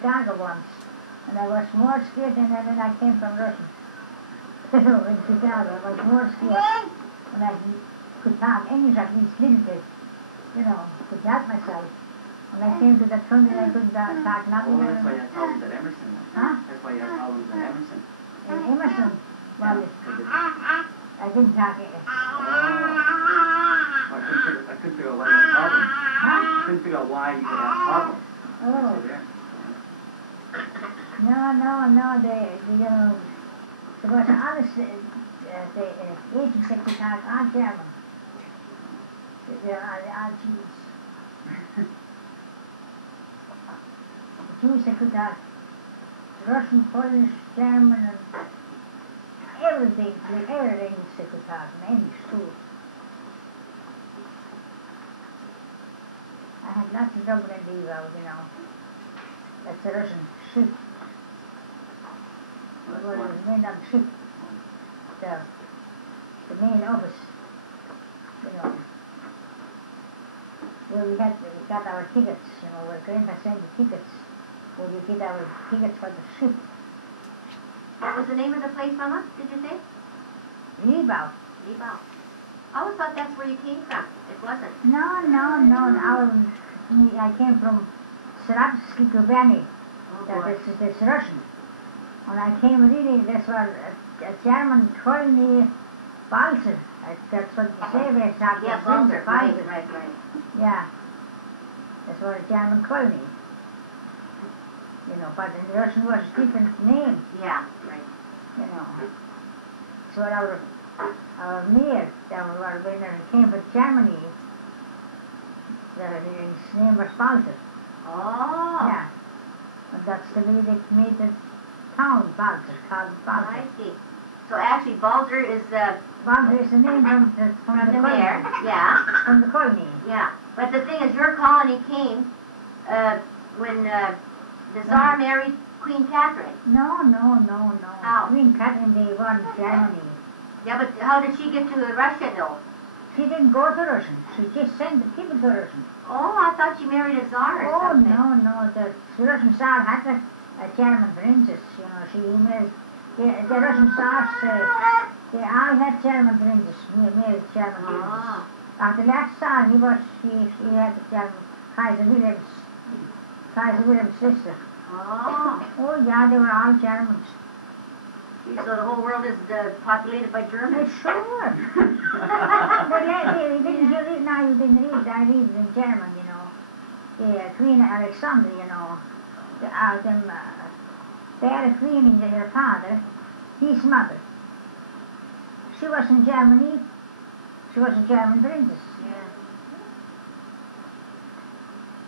Chicago once, and I was more scared than when I came from Russia. In Chicago, I was more scared when I could talk English at least a little bit, could help myself. When I came to that country, I couldn't talk nothing. Oh, that's why you had problems at Emerson. Huh? That's why you had problems at Emerson. In Emerson? Well, I didn't talk English. I couldn't figure out what the problem. Huh? I couldn't figure out why you could have problems. Oh. No, there was honest, the agents that could talk all German. They're all Jews. The Jews that could talk Russian, Polish, German, and everything they could talk in English too. I had lots of trouble in the That's a Russian ship. It was made on the ship. The main office, where we got our tickets, where Grandpa sent the tickets, where we get our tickets for the ship. What was the name of the place, Mama, did you say? Liebau. Liebau. I always thought that's where you came from. It wasn't. No. I came from Slavsky Gubernij. That's Russian. When I came really, this was a German colony, Balzer. That's what you say, we have yeah, Balzer. Right. Yeah. That's what a German colony. But in Russian was a different name. Yeah, right. So our mayor, when he came from Germany, his name was Balzer. Oh. Yeah. And that's the way they made the town, Balzer, called Balzer. I see. So actually, Balzer is the name from the mayor. Yeah. From the colony. Yeah. But the thing is, your colony came when the Tsar married Queen Catherine. No. How? Queen Catherine, they were in Germany. Yeah, but how did she get to Russia, though? She didn't go to Russia. She just sent the people to Russia. Oh, I thought she married a Tsar or something. No. The Russian Tsar had a German princess. She married. The Russian Tsars, they all had German princes. Married German princes. After the last Tsar, he had the German Kaiser William's sister. Oh, yeah, they were all Germans. So the whole world is populated by Germans? Sure. But you didn't read, now you didn't read. I read it in German, The Queen Alexander, they had a queen in her father, his mother. She was in Germany. She was a German princess. Yeah.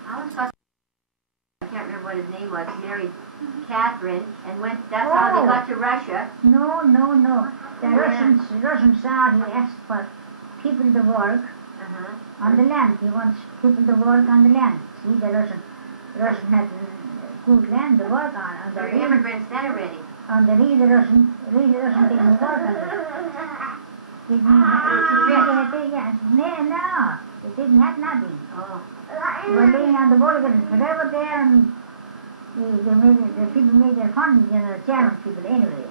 I was supposed I can't remember what his name was. He married Catherine and that's how they got to Russia. No. The Russian Tsar, he asked for people to work on the land. He wants people to work on the land. See, the Russian had good land to work on. And They're immigrants then already. And the real Russian didn't work on it. They didn't have nothing. They were laying on the Volga forever there, and the people made their fun, the German people anyway.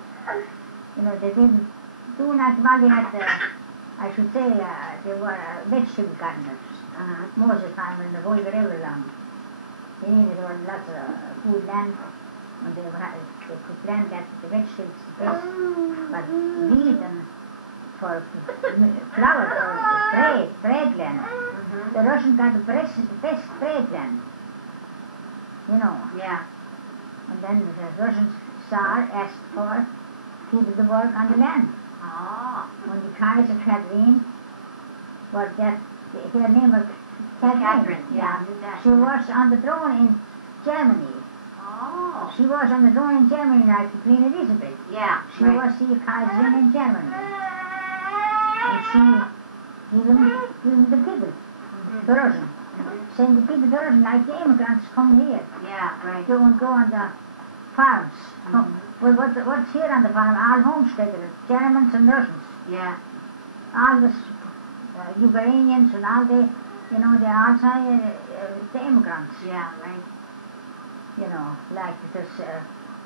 They didn't do nothing. Well, they had, I should say, they were vegetable gardeners. Most of the time when the Volga River along. They needed lots of food land, and they could plant that, the vegetables the best. But wheat and for flour, for bread land. The Russians got the best bread land. Yeah. And then the Russian Tsar asked for people to work on the land. When the Kaiser Catherine was her name was Catherine. Yeah. She was on the throne in Germany. She was on the throne in Germany like Queen Elizabeth. Yeah. She was the Kaiserin in Germany. And she gave the people to Russia. Send the people to Russia like the immigrants come here. Yeah, right. Go on the farms. Well, what's here on the farm? All homesteaders, Germans and Russians. Yeah. All the Ukrainians and all the, they're outside the immigrants. Yeah, right. you know, like this,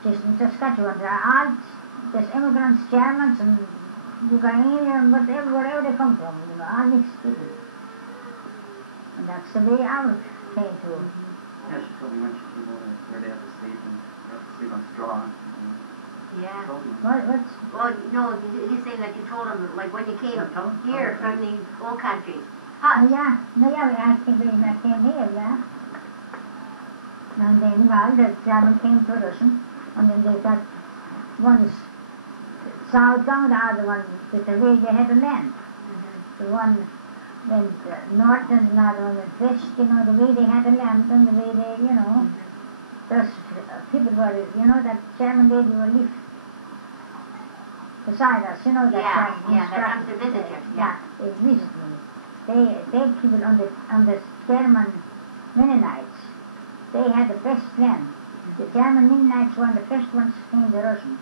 just in Saskatchewan, there are all, there's immigrants, Germans and Ukrainians and wherever they come from, you know, all mixed people. And that's the way ours came to. Yeah, she told me when she came over where they have to sleep and they have to sleep on straw. Yeah. What's Well, no, he's saying that you told him, like when you came I told him. here from the old country. Oh, yeah, no, yeah, I think when I came here, yeah. And then, well, the German came to Russian, and then they got one is south down, the other one with the way they had the land. The one went north and the other one went west, you know, the way they had the land and the way they, you know, those people were, you know, that German lady were live beside us, you know, that that comes to visit you. Yeah, they visit me. They people on the German Mennonites, they had the best land. The German Mennonites were the first ones came the Russians.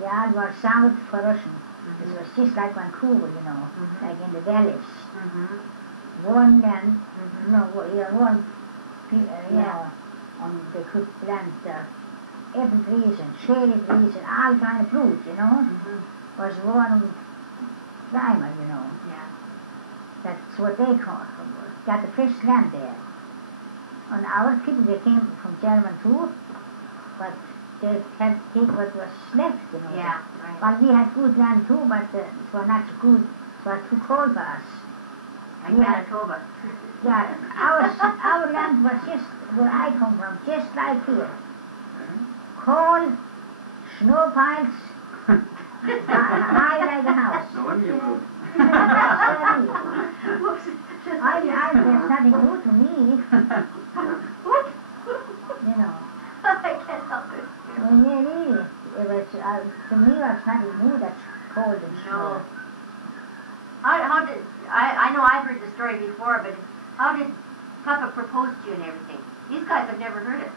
They all were south for Russian. It was just like Vancouver, you know, like in the valleys. Warm land, warm, you know, and they could plant apple trees and cherry trees and all kind of fruits, you know. Was warm climate, you know. Yeah. That's what they got the first land there. And our people, they came from German too, but they had to take what was left, you know. Yeah, right. Well, we had good land too, but it was not so good. It was too cold for us. Like Manitoba. Yeah, our land was just where I come from, just like here. Cold, snow piles, high like a house. No wonder you moved. There's nothing new to me, you know. I can't help it. Really, it was, to me, it's nothing new that's cold and snow. No. How did, I know I've heard the story before, but how did Papa propose to you and everything? These guys have never heard it.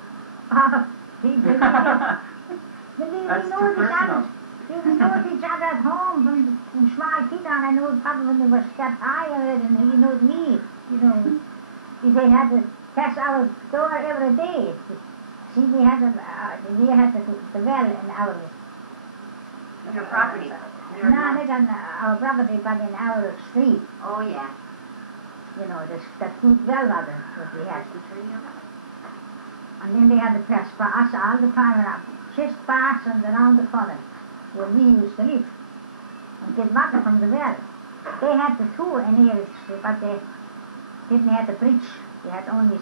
That's too personal. We know each other at home from small kid on. I know Papa when they were stepped higher, and he knows me, you know. They had to pass our door every day. See, we had the well in our... Your property. No, not on our property, but in our street. Oh, yeah. You know, that good well water that we had. And then they had to pass by us all the time, and just past and around the corner where we used to live and get water from the well. They had the two in here, but they didn't have the bridge. They had only a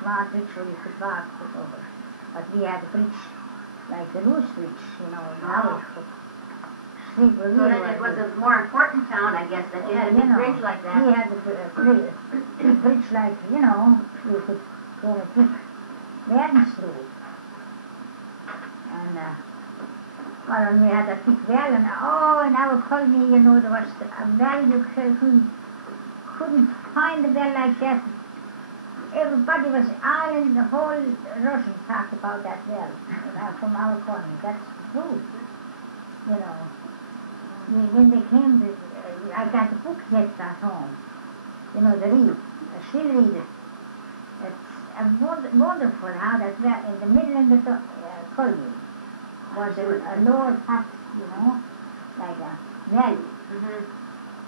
small bridge where you could walk over. But we had a bridge, like the Loose Bridge, you know, in our street where we So were. then it was a more important town, I guess, that you had a big bridge like that. We had a bridge like, you know, you could go a big gardens through. And, well, and we had a big well, and in our colony, you know, there was a well, you couldn't find a well like that. Everybody was all in the whole Russian talked about that well, from our colony. That's the truth, you know. When they came, I got the booklet at home, you know, the read. I still read it. It's wonderful how that well, in the middle of the colony was a lower part, you know, like a valley.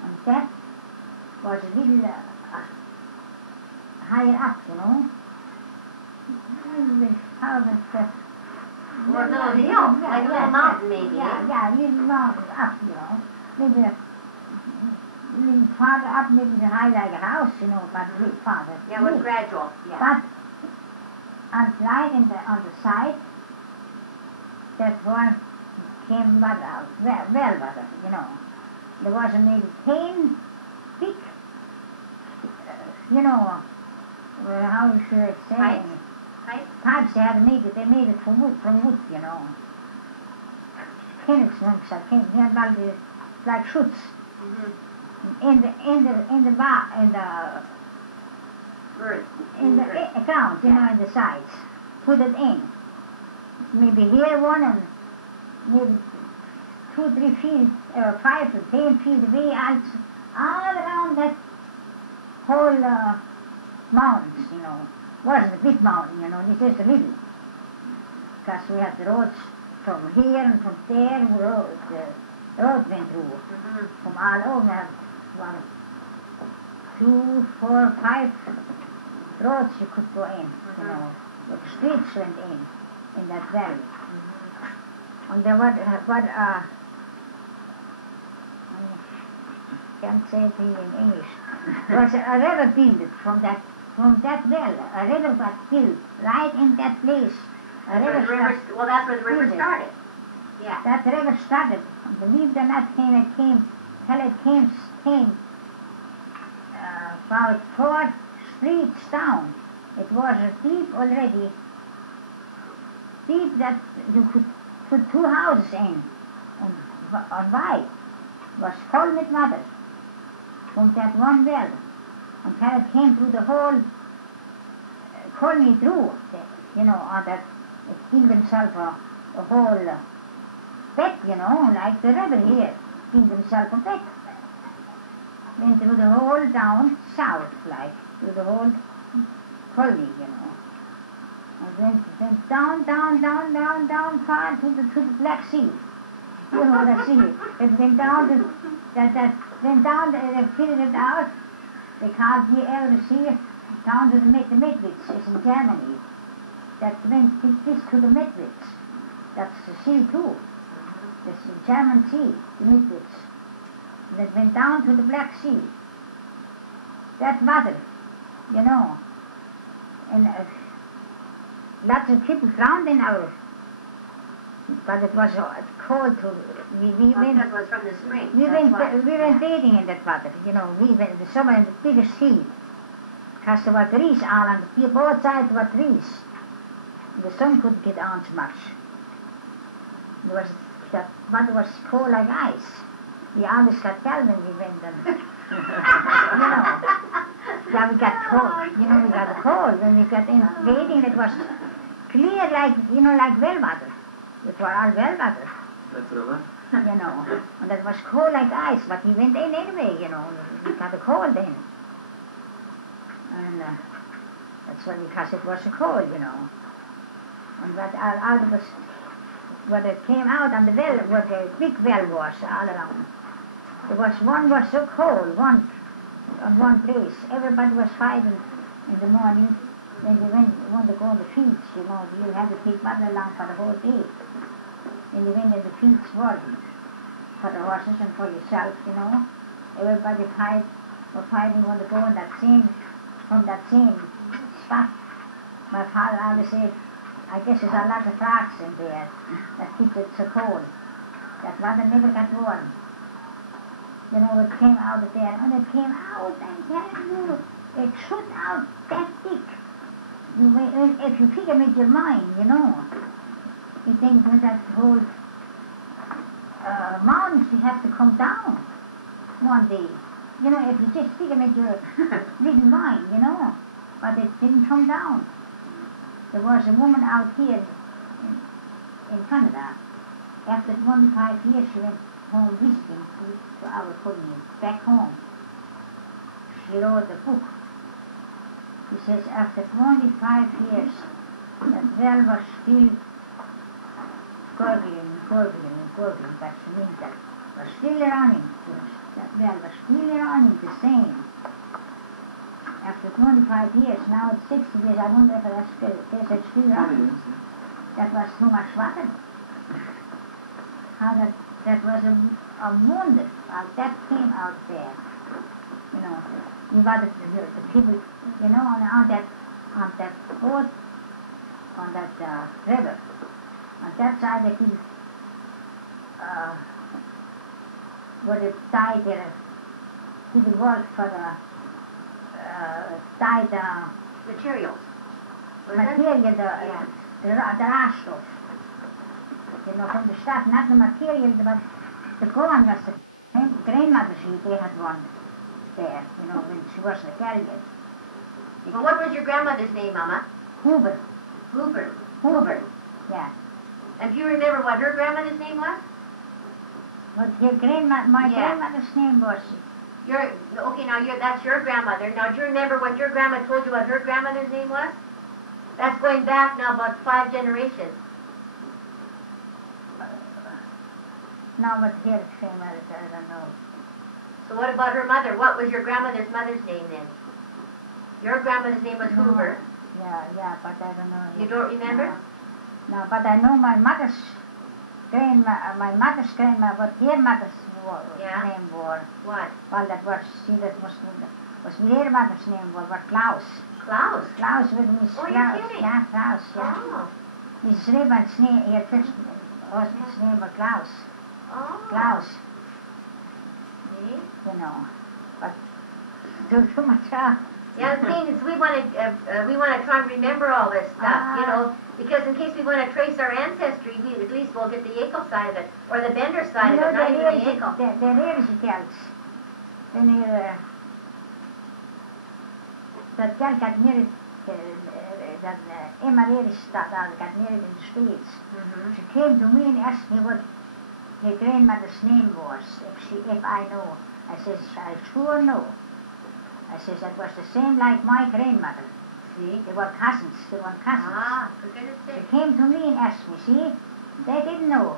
And that was a little higher up, you know. How was it? Or a little hill, like a little mountain maybe. Yeah, a little mountain up, you know. Maybe a little farther up, maybe high like a house, you know, but a little farther. Yeah, it was gradual, yeah. But on the side, that one came water out, well water, you know. There was maybe 10 big, you know, how should I say? Pipes? Pipes, they made it from wood, you know. Kennigsmunks, like shoots. In the ground, you know, in the sides. Put it in. Maybe here one and maybe 2, 3 feet, 5 to 10 feet away, all around that whole mountains, you know. wasn't a big mountain, you know, this is the middle. Because we have the roads from here and from there, the road went through. From all over, we have 1, 2, 4, 5 roads you could go in, you know. But the streets went in that valley. And there was, I can't say it in English. There was a river built from that well. A river was built right in that place. Well, that's where the river started. Yeah. That river started. Believe it or not, it came about 4 streets down. It was deep already. Deep that you could put 2 houses in. And wide. It was full with water from that one well. Until it came through the whole colony through, you know, on that, it built himself a whole bed, you know, like the river here, built himself a bed. Went through the whole down south, like, through the whole colony, you know. And went down, far to the Black Sea. You know the sea. It went down to, went down, they filled it out. They called the Elder Sea down to the Midwitz, it's in Germany. That went this to the Midwitz. That's the sea too. It's the German Sea, the Midwitz. That went down to the Black Sea. That water, you know. And lots of people drowned in our, but it was cold to, we went. That was from the spring. We went bathing in that water, you know. We went in the summer in the biggest sea. Because there were trees all on both sides were trees. The sun couldn't get on so much. That water was cold like ice. We always got cold when we went and, you know. Yeah, we got cold, you know, we got cold. When we got in bathing, it was clear like, you know, like well water. It was all well water. That's what it was? You know, and that was cold like ice, but we went in anyway, you know, we got a cold in. And that's why, because it was so cold, you know. And that out of the, where it came out on the well, where the big well was all around. There was one was so cold, on one place. Everybody was fighting in the morning when they want to go in the fields, you know. You had to take water along for the whole day. When you went in the fields working for the horses and for yourself, you know. Everybody were fighting want to go in that same, from that same spot. My father always said, I guess there's a lot of frogs in there that keeps it so cold. That water never got warm. You know, it came out of there, and it came out, I'm telling you, it shot out that thick. If you figure with your mind, you know, you think with that whole mountains, we have to come down one day. You know, if you just figure with your little mind, you know, but it didn't come down. There was a woman out here in Canada. After 25 years, she went home visiting to our colony, back home. She wrote a book. She says, after 25 years, that well was still gurgling, but she means that was still running. That well was still running the same. After 25 years, now it's 60 years, I wonder if it's still running. That was too much water. How that was a wonder how that came out there. You know, you got the people, you know, on that boat, on that river. On that side, the people where they died there. People worked for the dyed materials. Material, the rastoff. You know, from the start, not the material, but the corn was the grandmother they had one there, you know, when she was a girl yet. Well, what was your grandmother's name, Mama? Hoover. Hoover, yeah. And do you remember what her grandmother's name was? What your grandmother's name was? Okay, now that's your grandmother. Now, do you remember what your grandma told you what her grandmother's name was? That's going back now about 5 generations. No, but here it came out, I don't know. So what about her mother? What was your grandmother's mother's name then? Your grandmother's name was No. Hoover. Yeah, but I don't know. You don't remember? No, but I know my mother's grandma, but her mother's name was. What? Well, that was, see, that was her mother's name was Klaus. Klaus? Klaus with Miss Oh, Klaus. you're kidding? Yeah, Klaus, yeah. Oh. Miss Rebens name, her first husband's name was Klaus. Oh. Klaus, See? you know. But too much. Yeah, the thing is, we want to try and remember all this stuff, you know, because in case we want to trace our ancestry, at least we'll get the Yakel side of it, or the Bender side of it, not even the Yakel. Der Ehrgeld, wenn that geld got married, that Emma Ehrgestad got married in the States. Mm-hmm. She came to me and asked me what her grandmother's name was, if I know. I says, I sure know. I says, that was the same like my grandmother. See? They were cousins. Ah, for goodness She sake. came to me and asked me, see? They didn't know.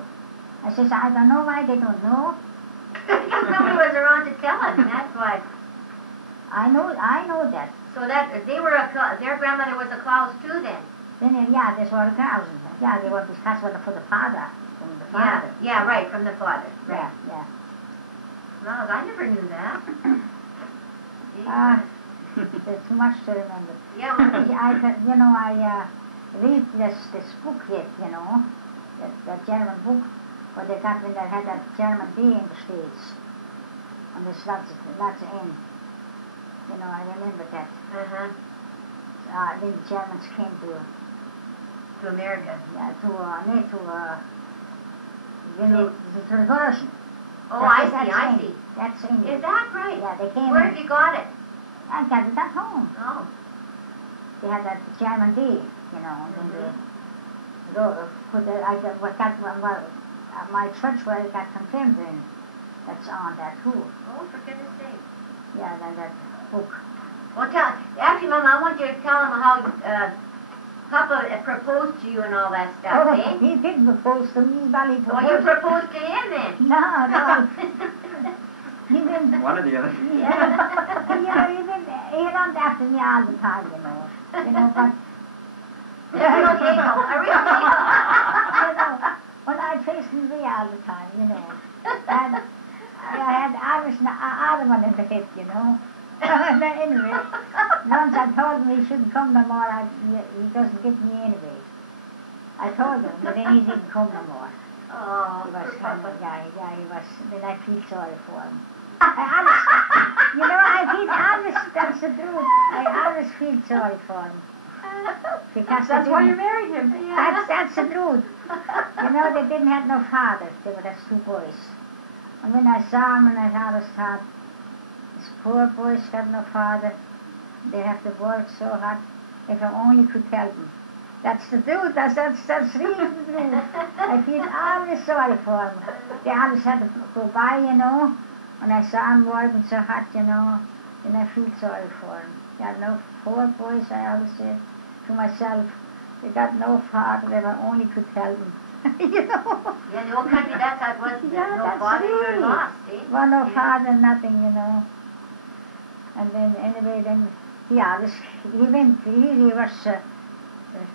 I says, I don't know why they don't know. Because nobody was around to tell us, and that's why. I know that. So that, their grandmother was a Klaus too then? Then, yeah, this was cousins. Yeah, they were discussed for the father, from the father. Yeah, right, from the father. Right. Yeah. Klaus, I never knew that. There's too much to remember. Yeah, well, I read this book yet, that German book, what they got when they had that German day in the States. And there's lots in. I remember that. Then the Germans came to America. To the Russian. Oh, I see. That's in. Is that right? Yeah, they came Where in. have you got it? I got it at home. Oh. They had that German day, and then my church where I got confirmed in, that's on that too. Oh, for goodness sake. Yeah, that book. Well, actually, Mama, I want you to tell him how Papa proposed to you and all that stuff, eh? He didn't propose to me, but he proposed. Oh, you proposed to him then? No. He didn't. One or the other. Yeah. He runs after me all the time, but A real Yakel. when I chased him all the time, and I had other one in the head, Anyway, once I told him he shouldn't come no more, he doesn't get me anyway. I told him, but then he didn't come no more. Oh, He was poor Papa. he was, then I feel sorry for him. I feel that's the truth. I always feel sorry for him. Because That's why you married him. That's the truth. They didn't have no father. They were just 2 boys. And when I saw them, I always thought, these poor boys have no father. They have to work so hard. If I only could help them. That's the truth. That's really the truth. I feel always sorry for them. They always had to go by, When I saw them working so hard, then I feel sorry for them. They had no 4 boys, I always said to myself. They got no father. If I only could help them. Yeah, in the old country, that's how it was. Yeah, No that's father, you were really. lost, eh? Well, no father, nothing, And then, anyway, then he was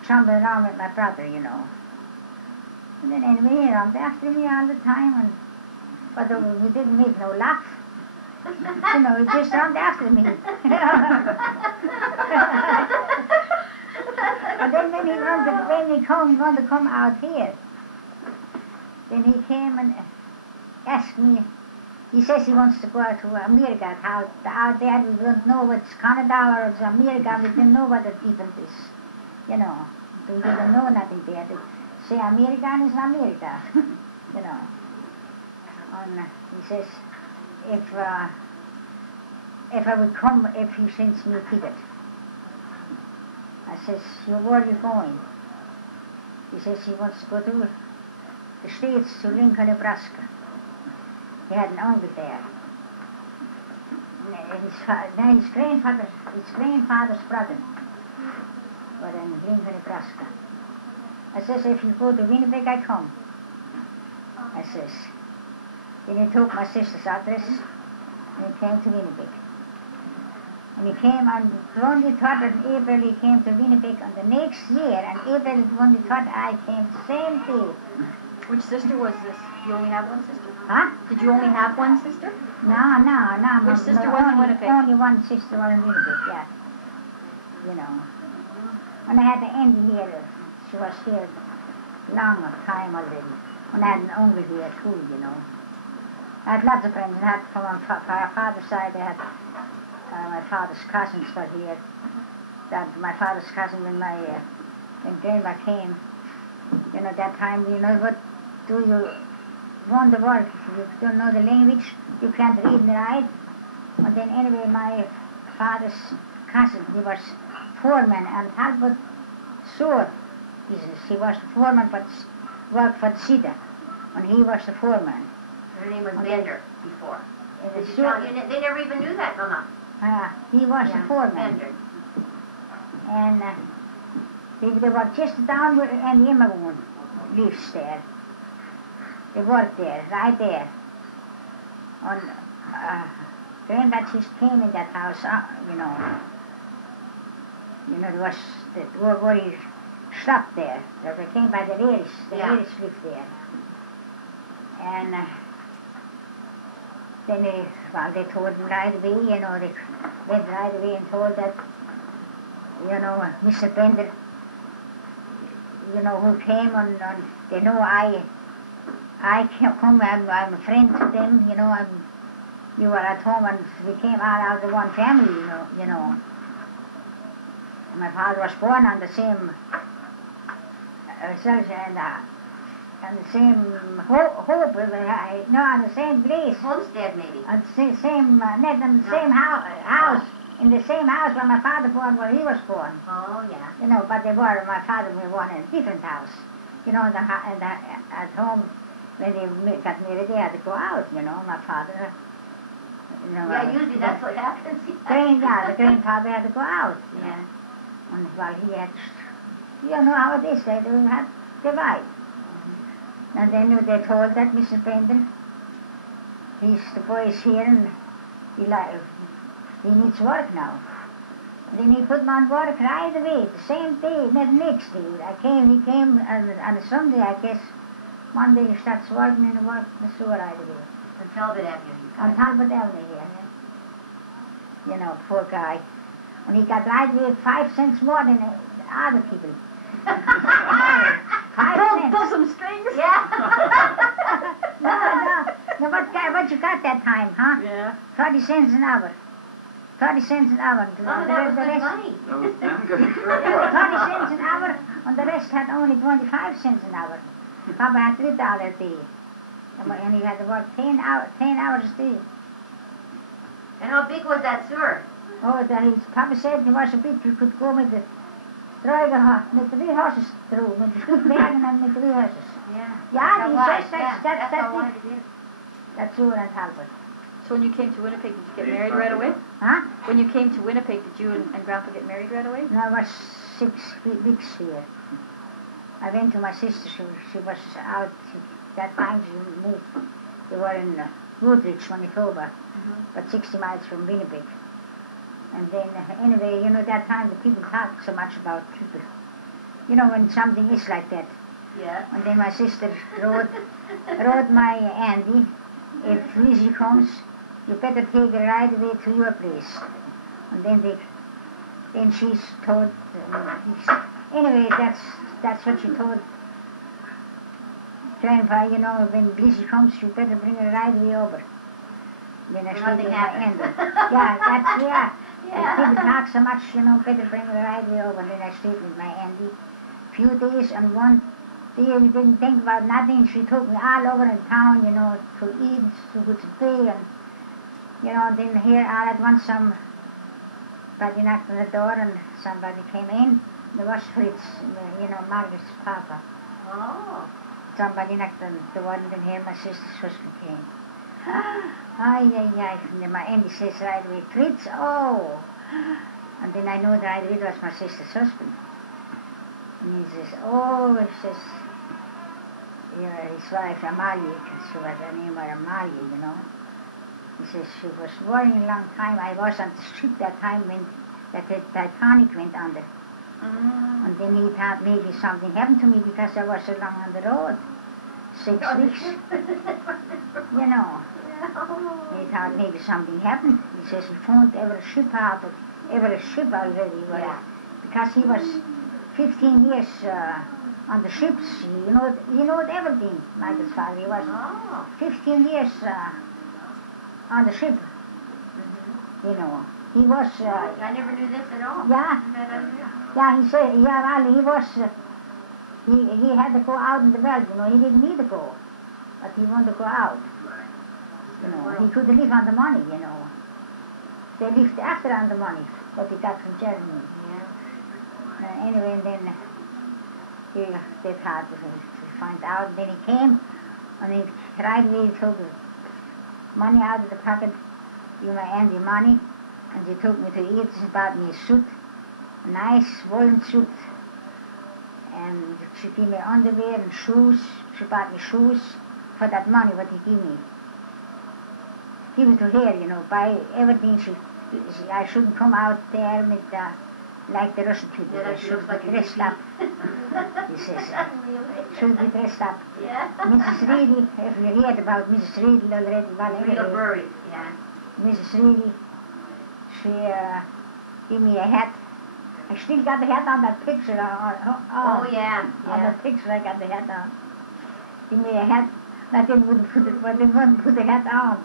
trombling around with my brother, And then, anyway, he ran after me all the time, but we didn't make no laugh. He just ran after me. And then when he wanted to come out here, then he came and asked me. He says he wants to go out to America. Out there we don't know what's Canada or it's America. We didn't know what it even is. We didn't know nothing there. They say America and it's America. And he says if I would come, if he sends me a ticket. I says, where are you going? He says he wants to go to the States, to Lincoln, Nebraska. He had an uncle there. And his grandfather's brother but in Lincoln, Nebraska. I says, if you go to Winnipeg, I come. I says. Then he took my sister's address and he came to Winnipeg. And he came on the 23rd of April, he came to Winnipeg, and the next year, on April 23rd, I came the same day. Which sister was this? You only have one sister? Huh? Did you only have one sister? No. Which sister was in Winnipeg? Only one sister was in Winnipeg, yeah. You know. And I had the Andy here. She was here long time already. And I had an uncle here too, you know. I had lots of friends. I had from my father's side, I had my father's cousins were here. That my father's cousin when grandma came, you know, that time, you know, what do you want to work? If you don't know the language, you can't read and write. And then anyway, my father's cousin, he was foreman and Talbot sword business. He was the foreman but worked for the city. And he was the foreman. Her name was Bender before. In the They never even knew that, Mama. he was the foreman. Bender. And they were just down where and Immerwood lives there. They worked there, right there. And Grandpa just came in that house, you know. You know, there was where he slept there. They came by the Irish. The Irish lived there. And then they told him right away, you know, they went right away and told that, you know, Mr. Bender, you know, who came and they know I come, I'm a friend to them, you know, you were at home and we came out of one family, you know. My father was born on the same and the same hope, on the same place. Homestead, maybe. On the same, not in the same house, in the same house where my father born, where he was born. Oh, yeah. You know, but my father was born in a different house. You know, at home, when they got married, they had to go out, you know, my father. You know, Yeah, usually that's what happens. the grandfather had to go out. Yeah. And while he had, you know how it is, they had to divide. And then they told that Mr. Bender, the boy is here and he needs work now. Then he put me on work right away, the same day, not next day. He came on a Sunday, I guess. Monday he starts working in the work, the sewer right away. On Talbot Avenue. On Talbot Avenue here, yeah. You know, poor guy. And he got right away 5 cents more than the other people. 5 cents. Pull some strings? Yeah. No, what you got that time, huh? Yeah. 30 cents an hour. 30 cents an hour. Mama, that was good money. That was damn good. 30 cents an hour, and the rest had only 25 cents an hour. Papa had $3 a day. And he had to work 10 hours a day. And how big was that sewer? Oh, Papa said there was a bit you could go with the driver, with the 3 horses through, with the 2 wagon and with 3 horses. Yeah. Yeah, he says that's how wide it. it is. That's sewer and Talbot. So when you came to Winnipeg, did you get married right away? Huh? When you came to Winnipeg, did you and Grandpa get married right away? No, I was 6 weeks here. I went to my sister, she was out, that time she moved. They were in Woodridge, Manitoba, but 60 miles from Winnipeg. And then, anyway, you know, that time the people talk so much about people. You know, when something is like that. Yeah. And then my sister wrote my Andy, if Lizzie comes, you better take her right away to your place. And then she's told, anyway, that's what she told Grandpa, you know, when Lizzie comes, you better bring her right away over. Then I stayed with my Andy. Yeah. Yeah. The people talk so much, you know, better bring her right away over. Then I stayed with my Andy. Few days, and one day we didn't think about nothing. She took me all over in town, you know, to eat, to pay, and, you know, and then here all at once somebody knocked on the door and somebody came in. There was Fritz, you know, Margaret's papa. Oh. Somebody knocked on the door and then here my sister's husband came. Ay. And then my Andy says right away, Fritz, oh. And then I knew right away it was my sister's husband. And he says, oh, he says, his wife Amalie, because she was her name was Amalie, you know. He says she was worrying a long time. I was on the ship that time when the Titanic went under. And then he thought maybe something happened to me because I was so long on the road. 6 weeks. You know. He thought maybe something happened. He says he found every ship already. Yeah. Because he was 15 years on the ships. You know everything, like his father. He was 15 years on the ship. You know. He was... I never knew this at all. Yeah. Yeah, he said, yeah, well, he was... He had to go out in the world, you know. He didn't need to go. But he wanted to go out. You know, he couldn't live on the money, you know. They lived after on the money, what he got from Germany. Yeah. Anyway, and then they thought to find out. And then he came, and he right away took the money out of the pocket, you know, and the money, and he took me to eat. He bought me a suit, a nice woolen suit, and she gave me underwear and shoes. She bought me shoes for that money what he gave me. Give it to her, you know, buy everything. I shouldn't come out there with like the Russian people. Yeah, I should be dressed up. He says, should be dressed up. Yeah. Mrs. Reedy, if you heard about Mrs. Reedy already, well, Real Burry, yeah. Mrs. Reedy, she gave me a hat. I still got the hat on that picture. Oh, yeah. On the picture, I got the hat on. Give me a hat. I didn't want to put the hat on.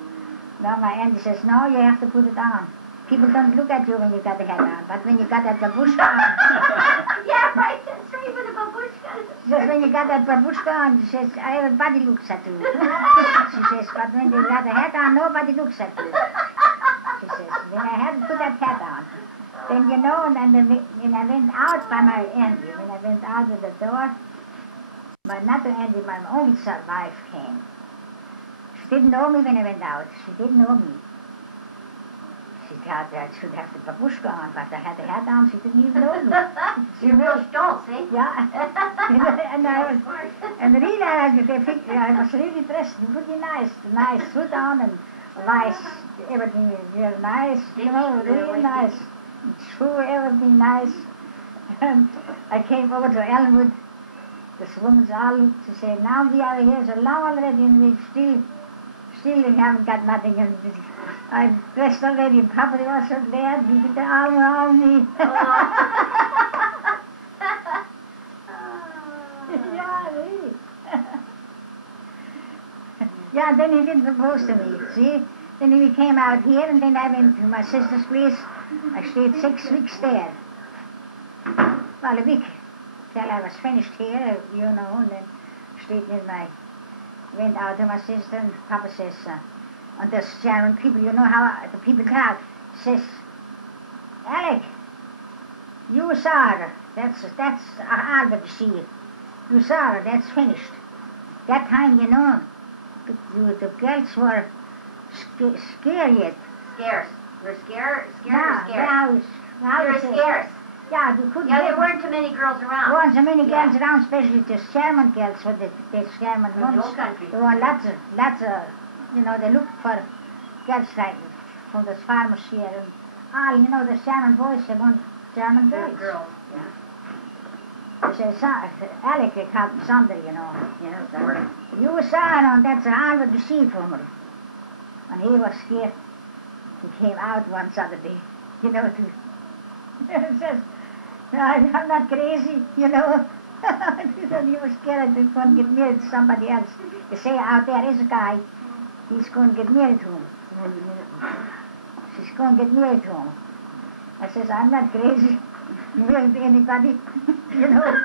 Now my auntie says, no, you have to put it on. People don't look at you when you got the hat on, but when you got that babushka on... Yeah, right, that's right, with the babushka. She says, when you got that babushka on, she says, everybody looks at you. She says, but when you got the hat on, nobody looks at you. She says, then I had to put that hat on. Then, you know, and then when I went out by my auntie, when I went out of the door, my another auntie, my only wife came. She didn't know me when I went out. She didn't know me. She thought I should have the babushka on, but I had the hat on. She didn't even know me. You're real stolz, eh? Yeah. And really, I was really dressed pretty nice suit on and nice, everything very nice, you know, really nice. True, everything nice. And I came over to Elmwood. This woman's all to say, now we are here so long already and we still haven't got nothing. And I'm dressed already and Papa was so glad he put the arm around me. Yeah, really. Yeah, then he didn't propose to me, see? Then we came out here and then I went to my sister's place. I stayed 6 weeks there. Well, a week. Till I was finished here, you know, and then stayed went out to my sister and Papa says, and the German people, you know how the people talk, says, Alec, you saw her, that's all but you see it. You saw her, that's finished. That time, you know, the girls were scared yet. Scarce. We're scared or scarce? Yeah, They were scarce. Yeah, you couldn't. Yeah, there weren't too many girls around. There weren't so many girls around, especially the Sherman girls, for the Sherman From ones. the old country. There were lots of, you know, they looked for girls like from the farmers here and all, you know, the Sherman boys, they want German girls. Girls, yeah. They say, Alec, they called him Sander, you know. You saw her, and that's all what you see from her. And he was scared. He came out one Saturday, you know, to says, I'm not crazy, you know. He said he was scared that he's going to get married to somebody else. They say out there is a guy, he's going to get married to him. She's going to get married to him. I says, I'm not crazy. Married to anybody, you know.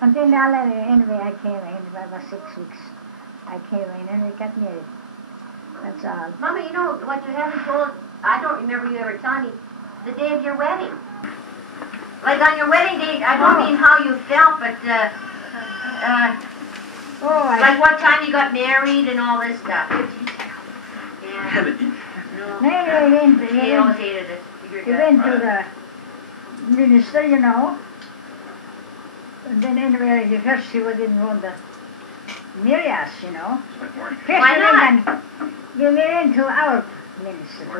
And then anyway, I came in about 6 weeks. I came in and we got married. That's all. Mama, you know what you haven't told, I don't remember you ever telling me, the day of your wedding. Like on your wedding day, I don't mean how you felt, but like what time you got married and all this stuff. Yeah. No, we went She always hated it. we went to the minister, you know. And then anyway, the first he didn't want to marry us, you know. First Why not? we went into our minister, to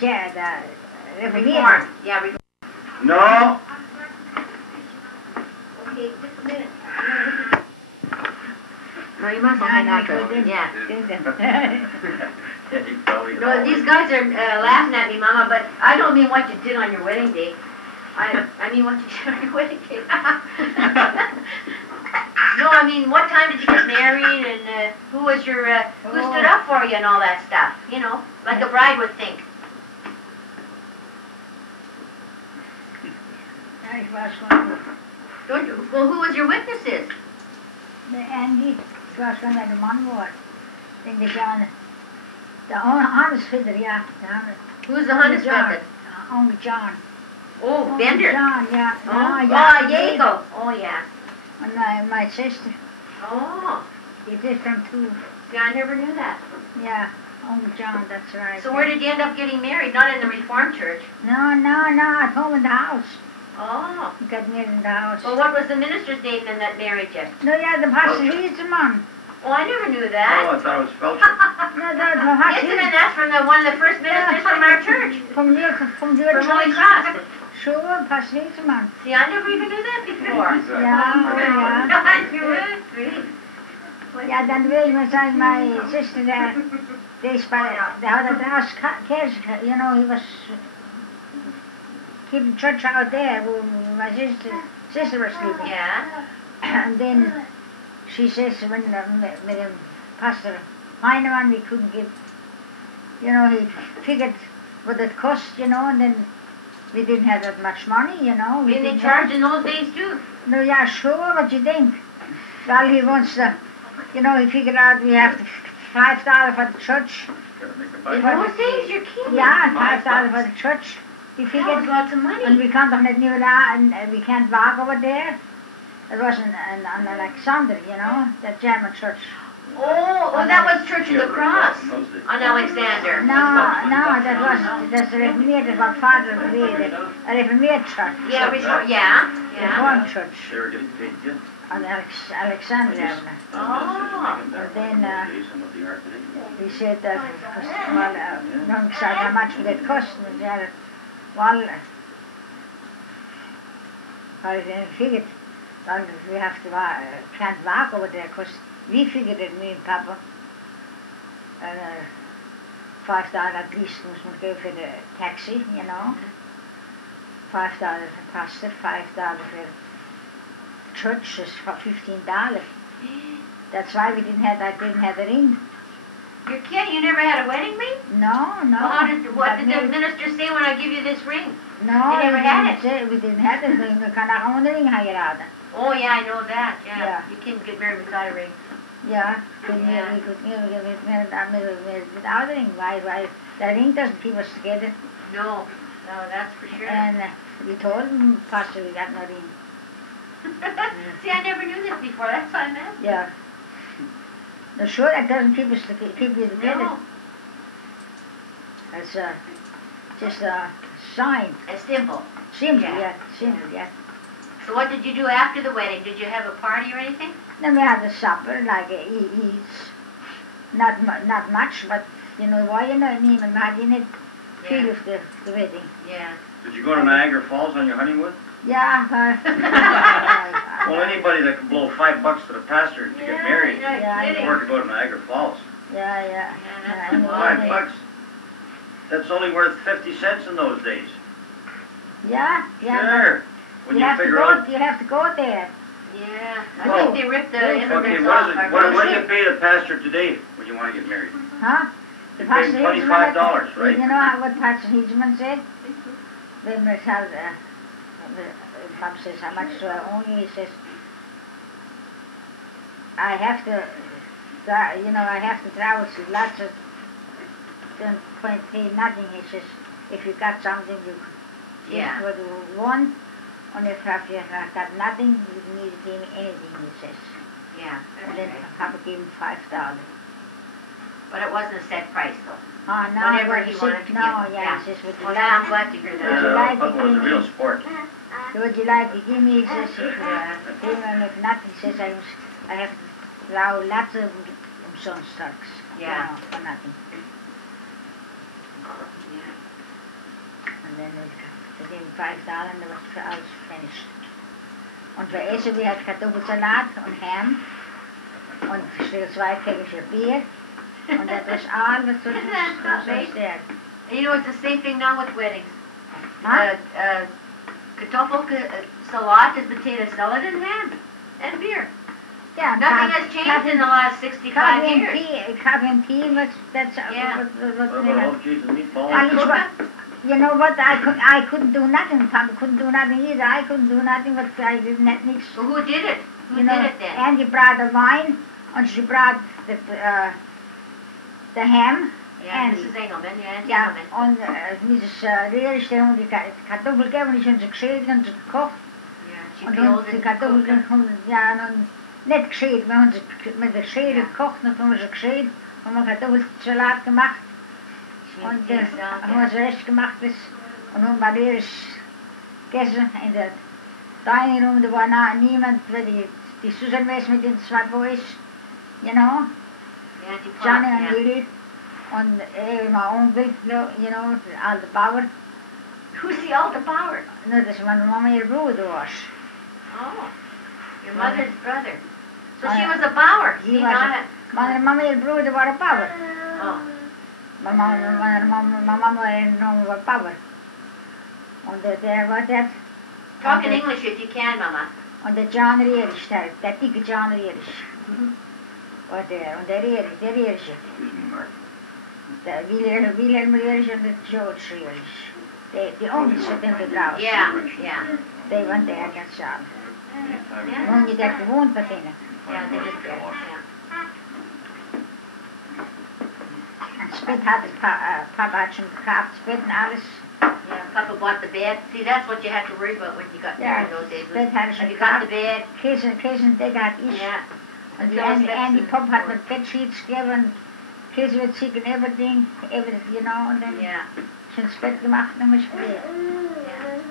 the Reform. Yeah, reform. No. Okay, just a minute. No, you must have had that. Yeah. Yeah, he probably. No, these guys are laughing at me, Mama, but I don't mean what you did on your wedding day. I mean what you did on your wedding day. No, I mean, what time did you get married, and who was your, who stood up for you and all that stuff, you know, like a bride would think. I was one. Don't you, well, who was your witnesses? The Andy was one of the man was. Then the John, the honest figure, yeah. Who's the honest method? Uncle John. Oh, Uncle Bender. John, yeah. Oh, Yakel. Oh, yeah. And my sister, Oh, he did from too. yeah, I never knew that. Yeah, Uncle John, that's right. So where did you end up getting married? Not in the Reformed Church? No, at home in the house. Oh. We got married in the house. Well, what was the minister's name then that married you? No, yeah, the pastor, he's the man. Oh, I never knew Oh, that. I thought it was Felcher. No, the Yes, and that's from one of the first ministers from our church. From the From Holy Cross. Sure, pastor, he's the man. See, I never even knew that before. Yeah. Good. Yeah, then William and my sister there, they had a house cares, you know, he was keeping church out there where my sister was sleeping. Yeah. And then she says when the pastor Heinemann, we couldn't give, you know, he figured what it cost, you know, and then we didn't have that much money, you know. Didn't they charge in those days too? No, yeah, sure, what do you think? Well, he wants to, you know, he figured out we have to $5 for the church. In those days, you're kidding. Yeah, $5 for the church. He That figured, was lots of money. and we can't have new that, and we can't walk over there. It wasn't on Alexander, you know, that German church. Oh, that was Church of the Cross on Alexander. No, that's the Reformed, what Father made, a Reformed church. Yeah, yeah. Reformed church They were getting paid good. on Alexander Avenue. Oh. And then he said that, well, no, said how much would it cost? And he said, well, I figured, well, we have to, can't walk over there, because we figured it, me and Papa, $5 at least must go for the taxi, you know. $5 for pastor, $5 for church is for $15. That's why we didn't have the ring. You're kidding? You never had a wedding ring? No. Well, what did the minister say when I give you this ring? No, They never had it. We didn't have the ring. We can't have the ring hangeraden. Oh, yeah, I know that. Yeah. Yeah. You can't get married without a ring. Yeah, we Yeah. could get married without the ring. Why? The ring doesn't keep us together. No, that's for sure. And we told him, Pastor, we got no ring. See, I never knew this before. That's what I meant. Yeah. No, sure, that doesn't keep you together. No. That's just a sign. A symbol. Simple, Yeah. yeah. So what did you do after the wedding? Did you have a party or anything? Then we had a supper, like eats. Not much, but you know why, you know, me and Martin had feel of the wedding. Yeah. Did you go to Niagara Falls on your honeymoon? Yeah. Well, anybody that can blow $5 to the pastor to get married, Yeah. or to go to Niagara Falls. Yeah. that's and $5. That's only worth 50 cents in those days. Yeah. Sure. When You you have to figure go. out. You have to go there. Yeah. I Oh. think they ripped the Okay, immigrants what off. is it? What do you pay the pastor today when you want to get married? Huh? You Pastor pay Hildeman- $25, right? You know what Pastor Hildeman said? When we tell Bob says, how much do I owe you? He says, I have to travel to lots of, don't pay nothing. He says, if you got something, you could Yeah. get what you want. And if you have got nothing, you need to give me anything, he says. Yeah. And then Papa gave him $5. But it wasn't a set price though. Oh, no, Whatever well, he he wanted said, to no, give. yeah, he says, would you Well, like, now I'm glad to hear Would that. you like to Papa was a give real me- sport. So would you like to give me, he says, payment if not, he says, I have to allow lots of some stocks. Yeah. You know, for nothing. And then we gave him $5 and I was finished. Und wir essen, wir hatten Kartoffelsalat und Ham und 2 Kellische Bier. Und das was all was was there. You know, it's the same thing now with weddings. Huh? Salat is potato salad and ham and beer. Yeah, Nothing has changed in the last 65 years. Coffee and tea was, that's Yeah. what Jesus, meatballs. Alice, you know what, I couldn't do nothing, Papa couldn't do nothing either, I couldn't do nothing, but I didn't have nichts. Well, who did it? Who You know, did it then? Andy brought the wine, and she brought the ham, Yeah, Andy. Mrs. Engelman, yeah, Ja, Engelman. und Mrs. Rehrich, die haben die Kartoffel gegeben, die haben sie geschält und sie gekocht. Yeah, she Und peeled die and Kartoffel, cooked. ja, und nicht geschält, wir haben sie mit der Schere Ja. gekocht, und dann haben wir sie geschält, haben wir Kartoffelsalat gemacht, und haben wir sie recht gemacht, und haben wir Rehrich gegessen in der Dining Room, da war niemand, weil die Susan weiß mit den 2 Boys, you know, Yeah, she Johnny popped, and yeah. Willie, and my uncle, you know, all the power. Who's the older power? No, das meine Mama ihr Bruder was. Oh, your mother's brother. So Oh, she yeah. was a power. He See, was not Meine Mama ihr Bruder war ein Power. Oh, Meine Mama ihr Name war Power. Und der war der, talk in English if you can, Mama. und der John Rehrich, der dicke John Rehrich. War der, und der Rehrich. Der Wilhelm Rehrich und der George Rehrich. Die Onkels von dem gebraucht. Yeah, yeah. Die waren der ganz schade. Yeah, Und der gewohnt bei denen. yeah, they lived there. Yeah. Und Spät hat es, Papa hat schon gekauft, Spät und alles. Yeah, Papa bought the bed. See, that's what you had to worry about when you got Ja, married in those days. Spät hat er schon Have you got the gekauft. bed? Käsendecker hat ich. Yeah. Und die Until it's Andy fixed Pop and- hat mit Bedsheets gegeben, Käse with chicken, everything, you know, und dann Yeah. schon das Bett gemacht und dann spät.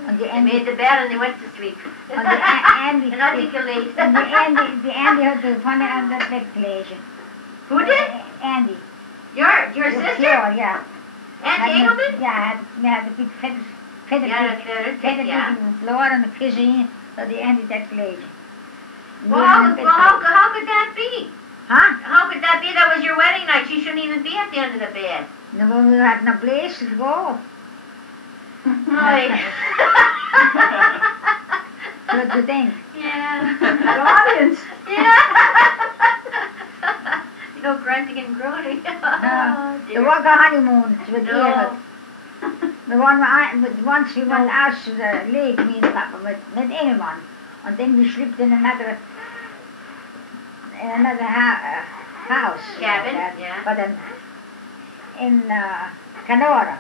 Und die They Andy, made the bed and they went to sleep. und die Andy, And I think you're late. und die Andy hat die Pfanne an das Bett gelegen. Who did? Andy. Your Die sister? Flor, ja. Aunt Engelman? Ja, wir hatten die fette Yeah, yeah. Flor und die Küche, so die Andy dort gelegen. Well, how could that be? Huh? How could that be? That was your wedding night. She shouldn't even be at the end of the bed. No, we had no place to go. Right. What do you think? Yeah. The audience. Yeah. You know, grunting and groaning. Oh, The dear. Volga honeymoon with No. The one once we went out to the lake, me and Papa, with anyone, and then we slept in another house. Cabin, that, yeah. But in Canora.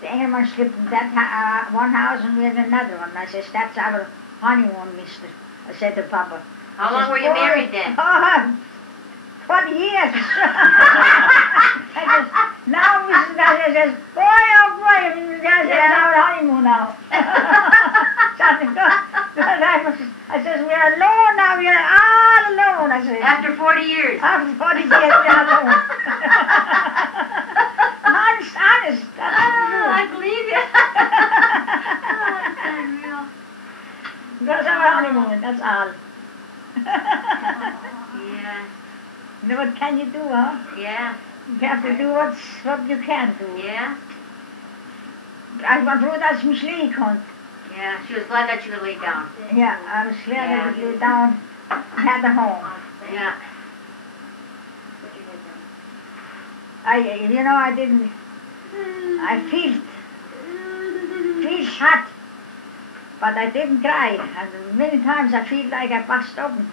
The Engelman slept in that one house and we had another one. I says, that's our honeymoon, mister. I said to Papa. How long were you married then? Oh, 20 years. I says, now Mrs. Darcy says, boy, oh boy, Mrs. Darcy, that's our honeymoon now. I says, we are alone now, we are all alone, I says. After 40 years. After 40 years, we are alone. Honest, that's I true. believe you. Oh, it's unreal. That's our honeymoon, that's all. Yeah. Now what can you do, huh? Yeah. You have to do what you can do. Yeah. Ich war froh, dass ich mich legen konnte. Yeah. She was glad that you could lay down. Yeah, I was glad I could lay down and had a home. Yeah. I feel hot, but I didn't cry. And many times I feel like I bust open,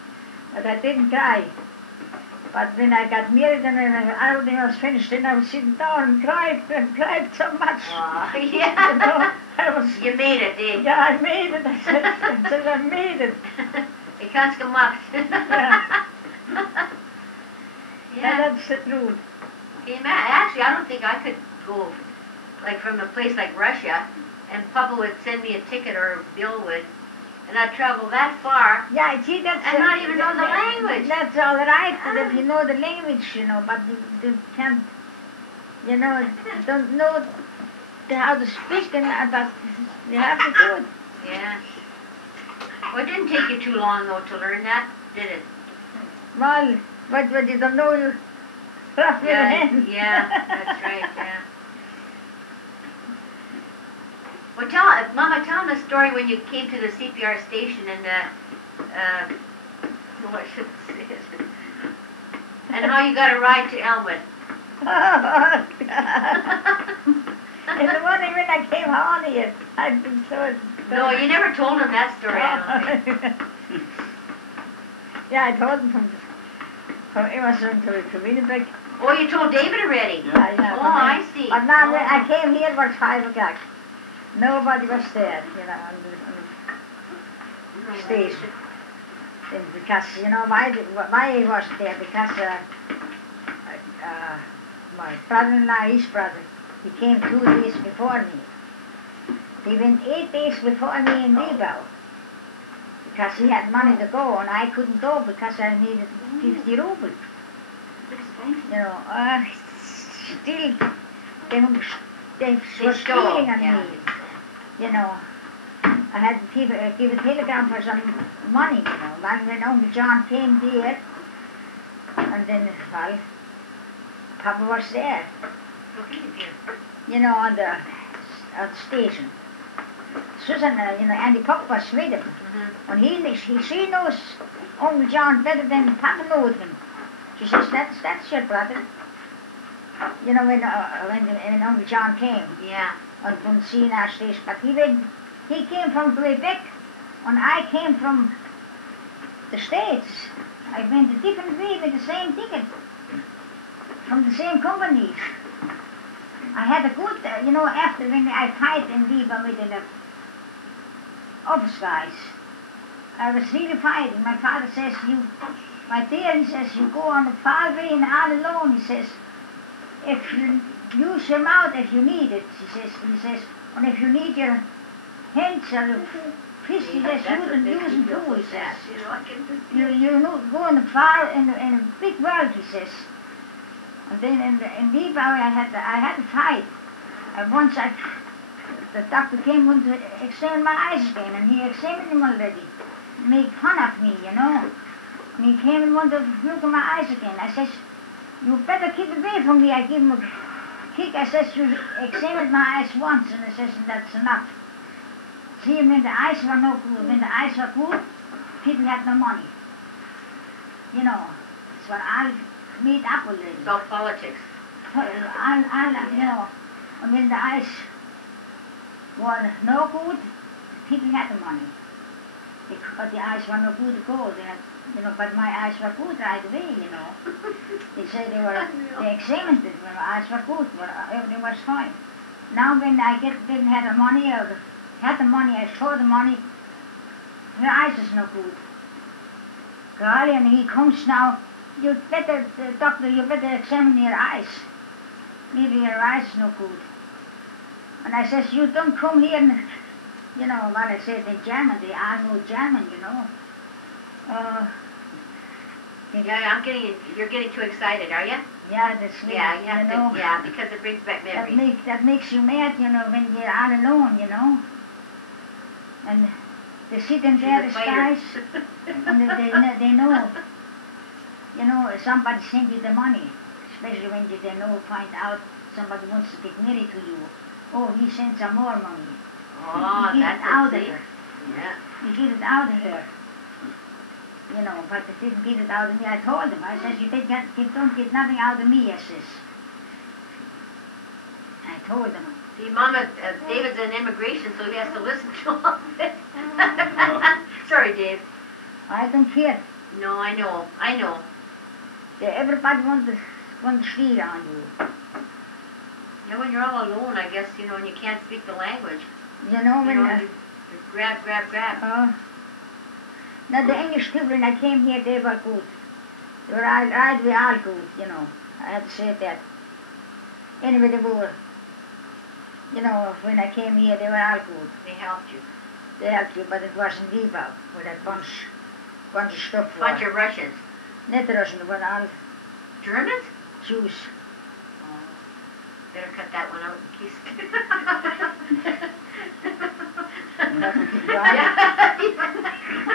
but I didn't cry. But when I got married and everything was finished, then I was sitting down and cried so much. Oh, You yeah. know, I was, You made it, did you? yeah, I made it. I said I made it. Ik kan gemaakt. Yeah. And Yeah. that's the truth. Can you imagine? Actually, I don't think I could go, like, from a place like Russia and Papa would send me a ticket, or Bill would, and I'd travel that far Yeah, see, that's... and not even know the language. That's all right, if you know the language, but you can't, don't know how to speak, but you have to do it. Yeah. Well, it didn't take you too long, though, to learn that, did it? Well, but you don't know you rough with the hand. Yeah, that's right, yeah. Well, Mama, tell them the story when you came to the CPR station and, what should I say it? And how you got a ride to Elmwood. Oh, God. In the morning when I came home here, I've been so... No, you never told him that story, I don't think. Yeah, I told him from Emerson to Winnipeg. Oh, you told David already? Yeah, oh, I see. But now when I came here, it was 5 o'clock. Nobody was there, on the station. Because, why he wasn't there? Because my brother-in-law, his brother, he came 2 days before me. He went 8 days before me in Liebau. Because he had money to go, and I couldn't go because I needed 50 rubles. Still, they were stealing on me. I had to give a telegram for some money, When Uncle John came there, and then, well, Papa was there, on the station. Susan, Andy Puck was with him. And she knows Uncle John better than Papa knows him. She says, that's your brother. When Uncle John came. Yeah. And from seeing our station. But he came from Quebec, and I came from the States. I went a different way with the same ticket. From the same company. I had a good, after when I fight in Liebe with the office guys, I was really fighting. My father says, my dear, he says, you go on the far way and all alone, he says, if you use your mouth if you need it, he says, and if you need your hands or fist, he says, use them too, he says. You go in the far, in a big world, he says. And then in Liebau, I had to fight. Once the doctor came to examine my eyes again, and he examined them already. Made fun of me, And he came and wanted to look at my eyes again. I says, you better keep away from me. I give him a kick. I says, you examined my eyes once, and I says, that's enough. See, when the eyes were no good, when the eyes were good, people had no money. That's what I made up already. It's all politics. And when the eyes were no good, people had the money. But the eyes were no good to go. But my eyes were good right away, They say they examined it when my eyes were good, but everything was fine. Now when I didn't have the money, or had the money, I saw the money, your eyes is no good. Golly, and he comes now, doctor, you better examine your eyes. Maybe your eyes is no good. And I says, you don't come here and, what I said in German, they all know German, You're getting too excited, are you? Yeah, that's me. Yeah, because it brings back memories. That makes you mad, when you're all alone, And they sit in there, the guys, and they know, somebody sent you the money, especially when find out somebody wants to get married to you. Oh, he sent some more money. Oh, that's out of her. Yeah. You get it out of her. But they didn't get it out of me. I told them. I says, you don't get nothing out of me, I says. I told them. See, Mama, David's in immigration, so he has to listen to all of it. Sorry, Dave. I don't care. No, I know. Everybody wants to steal on you. When you're all alone, I guess, and you can't speak the language. When you grab. Now the English people, when I came here, they were good. They were all good, I have to say that. Anyway, they were. You know, when I came here, they were all good. They helped you. They helped you, but it wasn't legal with that bunch of stuff. Bunch of Russians. Not Russian, they were all Germans? Jews. Better cut that one out in case.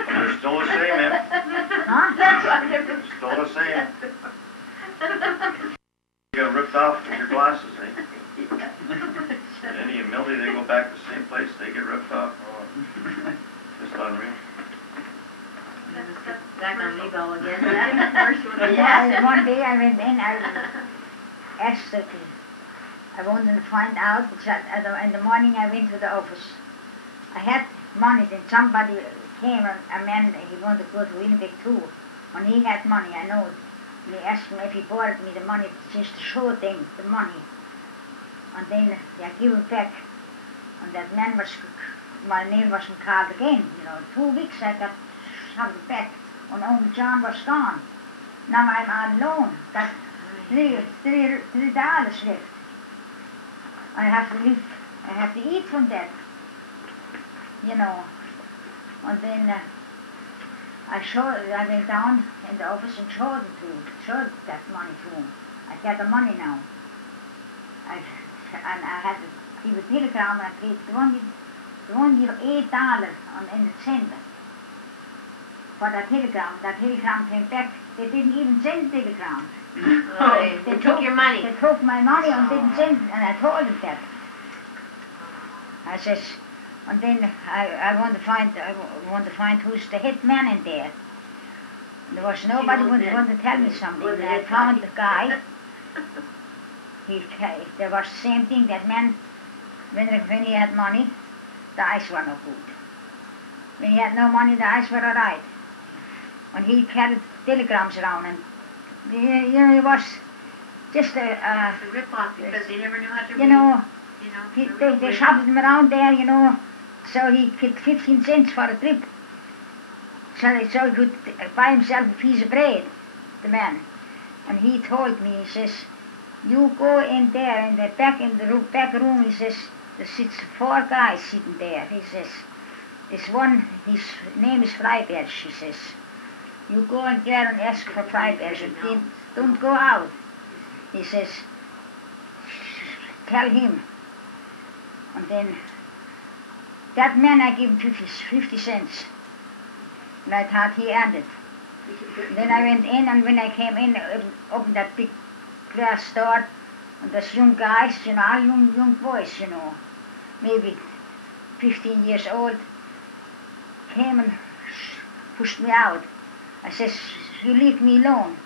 They're still the same, man. Huh? Still the same. You got ripped off with your glasses, eh? Any Millie, they go back to the same place, they get ripped off. Just unreal. Back on legal again. Yeah, one day I went in, I asked her to, I wanted to find out, in the morning I went to the office. I had money, then somebody came, a man, he wanted to go to Winnipeg too. And he had money, I know it. And he asked me if he borrowed me the money just to show them the money. And then I give it back. And that man was, my name wasn't called again. 2 weeks I got it back. And only John was gone. Now I'm on loan. Got $3 left. I have to live, I have to eat from that. And then I went down in the office and showed that money to him. I got the money now. I had to give a telegram and I paid $8 in the center for that telegram. That telegram came back. They didn't even send the telegram. They took your money. They took my money and didn't send it, and I told them that. I says, and then I want to find who's the head man in there. There was nobody who wanted to tell me something. And I found the guy. There was the same thing. That man, when he had money, the eyes were no good. When he had no money, the eyes were all right. And he carried telegrams around, and he was just It's a rip-off because they never knew how to read. They shoved him around there, so he get 15 cents for a trip. So he could buy himself a piece of bread, the man. And he told me, he says, you go in there in the back room, he says, there sits 4 guys sitting there. He says, this one, his name is Freiberg, he says. You go in there and ask for Freiberg and don't go out. He says, tell him. And then that man, I give him 50 cents. And I thought he earned it. Then I went in, and when I came in, opened that big glass door, and those young guys, all young boys, maybe 15 years old, came and pushed me out. I says, you leave me alone.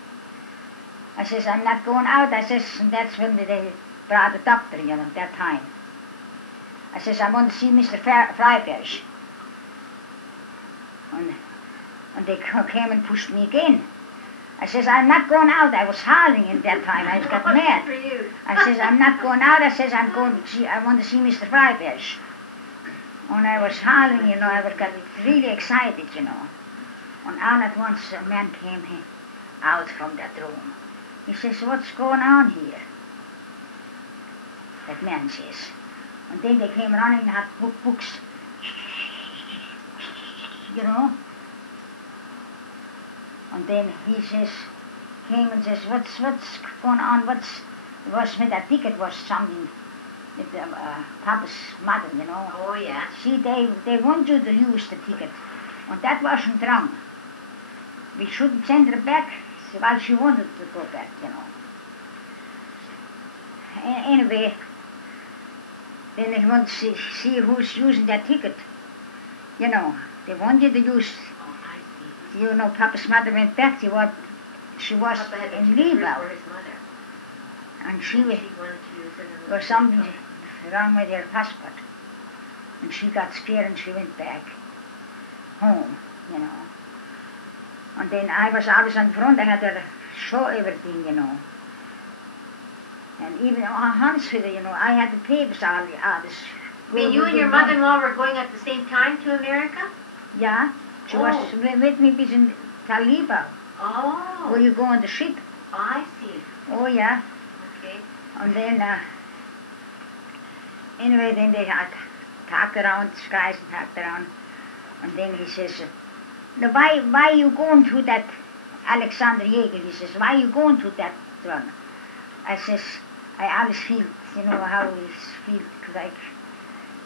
I says, I'm not going out. I says, and that's when they brought the doctor, at that time. I says, I want to see Mr. Freiberg. And they came and pushed me again. I says, I'm not going out. I was hollering at that time. I got mad. I says, I'm not going out. I says, I want to see Mr. Freiberg. And I was hollering, I got really excited, And all at once a man came out from that room. He says, what's going on here? That man says. And then they came running and had books. And then he says, came and says, what's going on? Was with that ticket was something with Papa's mother, Oh, yeah. See, they want you to use the ticket. And that wasn't wrong. We shouldn't send her back while she wanted to go back, Anyway, then they want to see who's using that ticket. They want you to use. Oh, I see. Papa's mother went back. She was Papa had in a ticket Liebau. for his mother. And she wanted to use it. there was something wrong with her passport. And she got scared and she went back home, And then I was always on front. I had to show everything, And even Hans, I had the papers all this. You and your mother-in-law were going at the same time to America? Yeah. She was with me in Taliba. Oh. Where you go on the ship. I see. Oh, yeah. Okay. And then anyway, then they had talked around, guys talked around, and then he says, now why you going to that Alexander Yakel? He says, why you going to that one? I says, I always feel, you know, how he feel like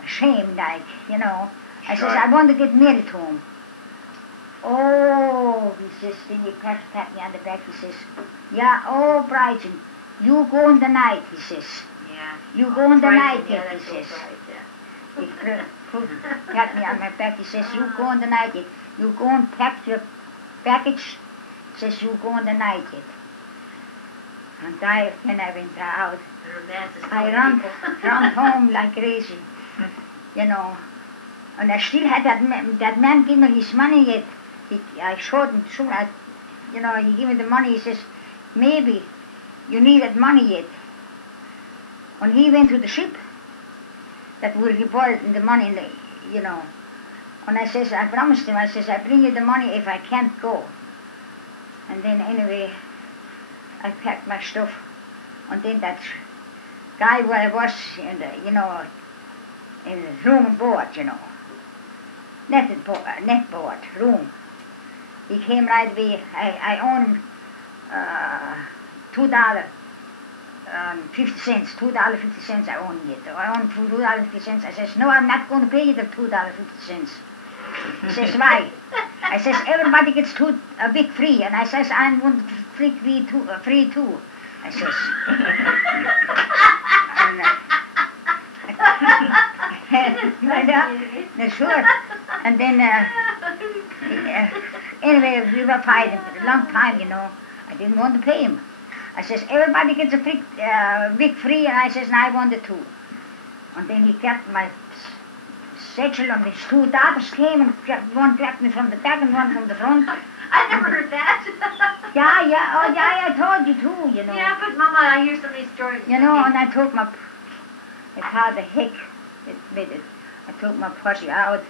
ashamed, like, you know. I says, I want to get married to him. Oh, he says, then he pat me on the back, he says, yeah, oh, Brighton, you go in the night, he says. Yeah. You go in the night, yeah, he that's says. right, yeah. He pat me on my back, he says, you go in the night, you go and pack your package, says, you go in the night, and when I went out, I ran home like crazy, you know. And I still had that man give me his money yet. I showed him, you know, he gave me the money. He says, maybe you needed money yet. And he went to the ship that will report the money, in the, you know. And I says, I promised him, I says, I bring you the money if I can't go. And then anyway, I packed my stuff. And then that guy where I was in the, you know, in the room and board, you know. Net board, room. He came right away. I owe him $2.50. $2.50 I owe him yet. I owe him $2.50. I says, no, I'm not going to pay you the $2.50. He says, why? I says, everybody gets a big free. And I says, I want free too. I says. And, sure. And then, anyway, we were fighting for a long time, you know. I didn't want to pay him. I says, everybody gets a big free, and I says, and I wanted to. And then he kept my satchel, and his two daughters came, and one grabbed me from the back and one from the front. I never heard that. Yeah, I told you too, you know. Yeah, but Mama, I hear so many stories. You know, and I took my car, the heck, with it. I took my purse out,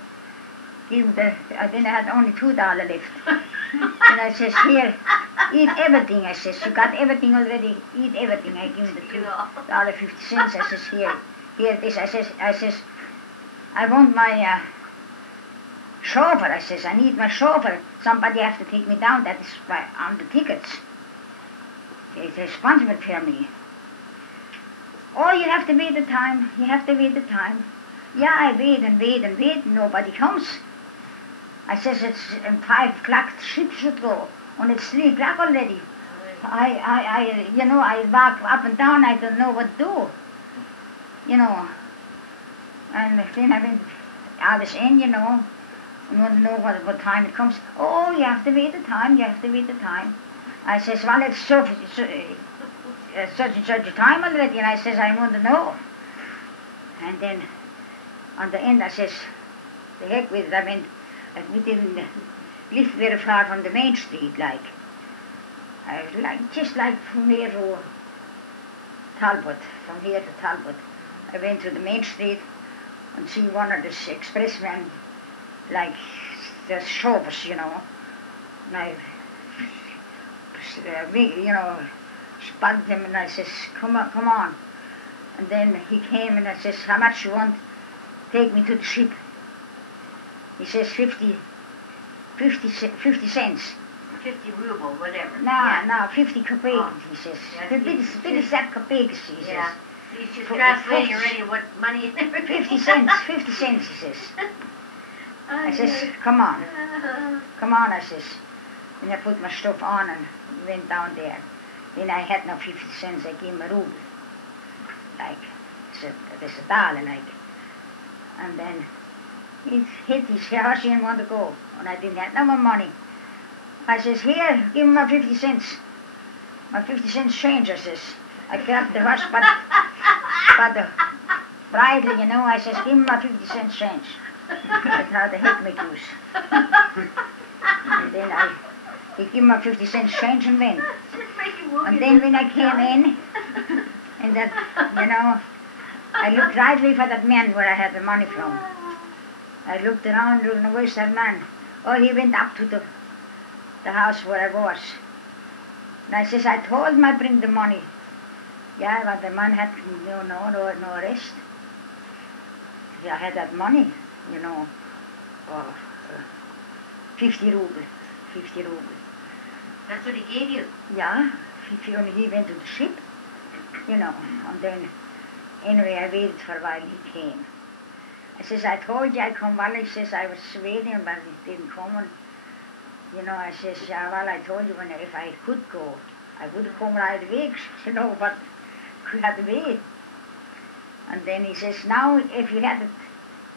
give him then I had only $2 left. And I says, here, eat everything. I says, you got everything already, eat everything. I give him the $2.50. I says, here this. I says, I want my chauffeur. I says, I need my chauffeur. Somebody has to take me down. That is on the tickets. It's responsible for me. Oh, you have to wait the time. You have to wait the time. Yeah, I wait and wait and wait. Nobody comes. I says, it's 5 o'clock. The ship should go. And it's 3 o'clock already. You know, I walk up and down. I don't know what to do. You know. And then I was in, you know. I want to know what time it comes. Oh, you have to wait the time. You have to wait the time. I says, well, it's such and such a time already. And I says, I want to know. And then on the end, I says, the heck with it. I mean, we didn't live very far from the main street, like. Just like from here to Talbot, from here to Talbot. I went to the main street and see one of these expressmen, like the chauffeurs, you know. And I, you know, spotted him and I says, come on. And then he came and I says, how much you want? Take me to the ship. He says 50 cents. 50 ruble, whatever. No, 50 kopecks, he says. Yes, 50 cent kopecks, he says. Yeah. He's just translating already what money and everything. 50 cents, he says. I says, come on, I says. Then I put my stuff on and went down there. Then I had no 50 cents, I gave him a ruble. Like, it's a dollar, like. And then he hit his horse, he didn't want to go. And I didn't have no more money. I says, here, give him my 50 cents. My 50 cents change, I says. I grabbed the horse by the bridle, you know. I says, give him my 50 cents change. That's how the heck make use. And then he gave me my 50 cents change and went. And then when I came in, and that, you know, I looked right away for that man where I had the money from. I looked around, looking, where's that man? Oh, he went up to the house where I was. And I says, I told him I bring the money. Yeah, but the man had no arrest. I had that money, you know, 50 rubles. 50 rubles. That's what he gave you. Yeah, 50 when he went to the ship, you know, and then, anyway, I waited for a while, he came. I says, I told you I'd come, well, he says, I was waiting, but he didn't come, and, you know, I says, yeah, well, I told you if I could go, I would come right away, you know, but we had to wait. And then he says, now, if you had to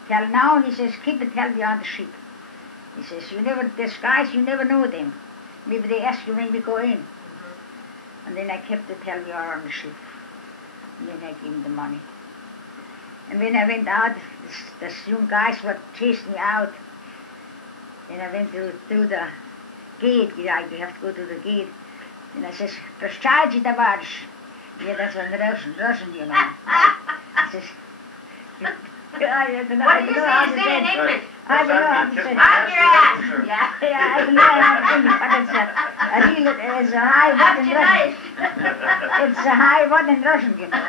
tell now, he says, keep it till you're on the ship. He says, you never, the guys, you never know them. Maybe they ask you when we go in. And then I kept it till we are on the ship. And then I gave him the money. And when I went out, this young guys were chasing me out. And I went through the gate. Yeah, you have to go to the gate. And I says, "Прощайте, товарищ." Yeah, that's in Russian, you know. I says, I don't know What did you how to say in English? I don't know how to say. On your ass! Yeah. Yeah, I don't know how to English, but it's a high word in Russian. It's a high word in Russian, you know.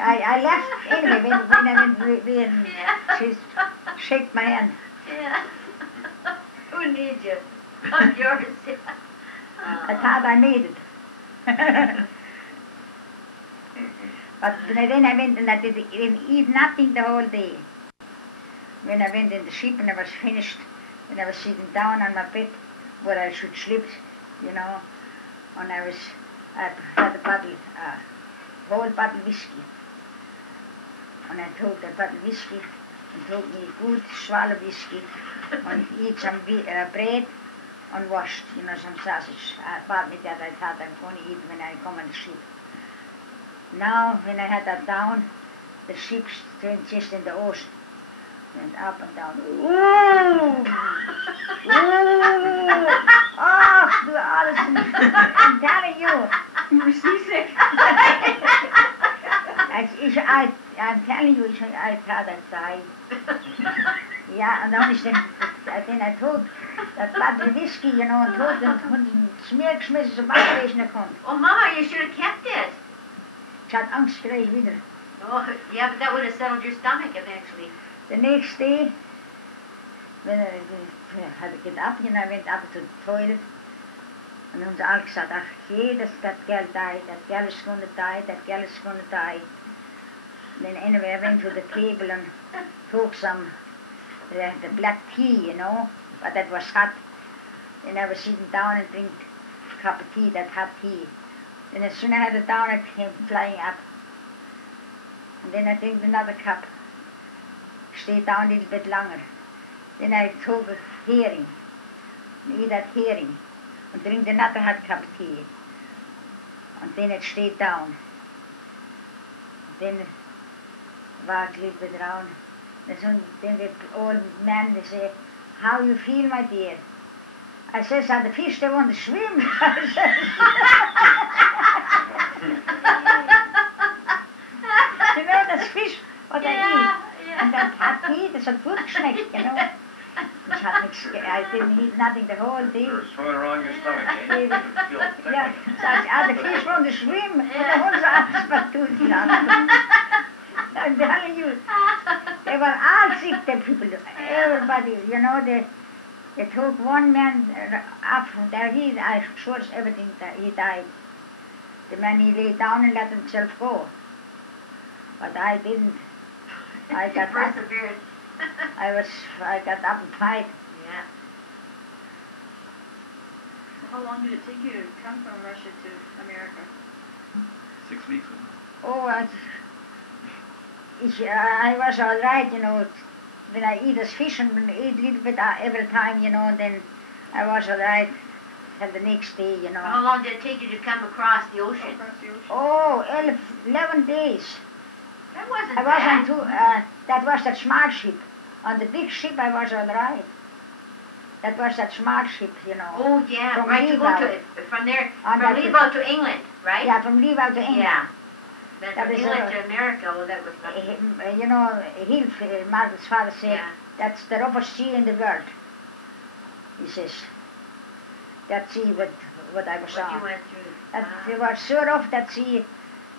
I left anyway when I went in, she shook my hand. Yeah. Who needs you? Come yours. I thought I made it. But then I went and I didn't eat nothing the whole day. When I went in the ship and I was finished, and I was sitting down on my bed where I should sleep, you know, and I had a bottle, whole bottle whiskey. And I took the bottle whiskey and took me good swallow whiskey and eat some bread and washed, you know, some sausage. I bought me that I thought I'm going to eat when I come on the ship. Now, when I had that down, the ship turned just in the ocean. Went up and down. Ooh! Ooh! Oh, I'm telling you. You were seasick. I'm telling you, I thought I'd die. Yeah, and then I told that bottle of whiskey, you know, and told them, smeergeschmissen, so wakker wezen er komt. Oh, Mama, you should have kept it. Ik had angst gekregen wieder. Oh, yeah, but that would have settled your stomach eventually. The next day, when I had to get up, you know, I went up to the toilet. And then all gesagt, ach, that girl died, that girl is going to die, that girl is going to die. Then anyway, I went to the table and took some, the black tea, you know, but that was hot. Then I was sitting down and drink a cup of tea, that hot tea. Then as soon as I had it down, it came flying up. And then I drank another cup. Stayed down a little bit longer. Then I took a herring, and ate that herring, and drank another hot cup of tea. And then it stayed down. Then walked a little bit around. Then the old man, they say, how you feel, my dear? I says, the fish, they want to swim. You know, das fish, what I eat. And that hot tea, das hat gut geschmeckt, you know. I didn't eat nothing the whole day. You were swimming around your stomach, eh? You feel sick Yeah, so the fish want to swim, and the ones asked what to do. I'm telling you, they were all sick, the people, everybody, you know, they took one man up from there, I sure everything, that he died. The man, he lay down and let himself go. But I didn't. I got persevered. I got up and fight. Yeah. How long did it take you to come from Russia to America? 6 weeks. Oh, I was all right, you know. When I eat as fish and eat a little bit every time, you know, and then I was all right till the next day, you know. How long did it take you to come across the ocean? Oh, 11 days. That wasn't I bad. was on that was that smart ship. On the big ship I was all right. That was that smart ship, you know. Oh, yeah, From right, to go Lebow. to, from there, On from that Lebow to England, right? Yeah, from Lebow to England. Yeah. Then That from is England to America, well, that was not... You know, Margaret's father said, Yeah. that's the roughest sea in the world. He says, that sea what I was What on. you went through. That, It was so rough, that sea,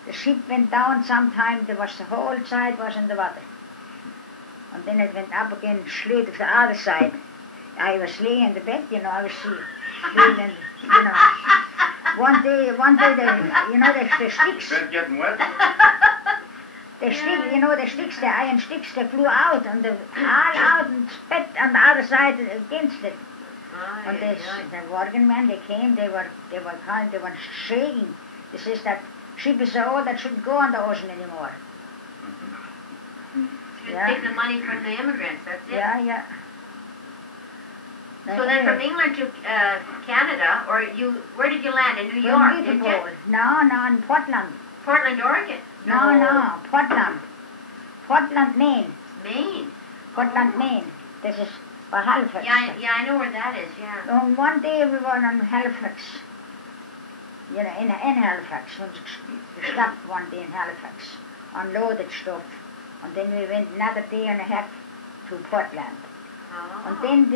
the ship went down sometime, the whole side was in the water. And then it went up again, slid to the other side. I was laying in the bed, I was sleeping, One day, the sticks, Bed getting wet? the sticks, the iron sticks, they flew out, and all out and spat on the other side against it. And the working men, they came, they were shaking. They says that ship is so old that shouldn't go on the ocean anymore. You take the money from the immigrants, that's it. Yeah. So then from England to Canada, or where did you land? In New York? Did you? No, in Portland. Portland, Oregon? No, Portland. Portland, Maine. Maine? Portland, Maine. This is for Halifax. Yeah, I know where that is, yeah. One day we were on Halifax. In Halifax. We stopped one day in Halifax. Unloaded stuff. And then we went another day and a half to Portland. Oh. And then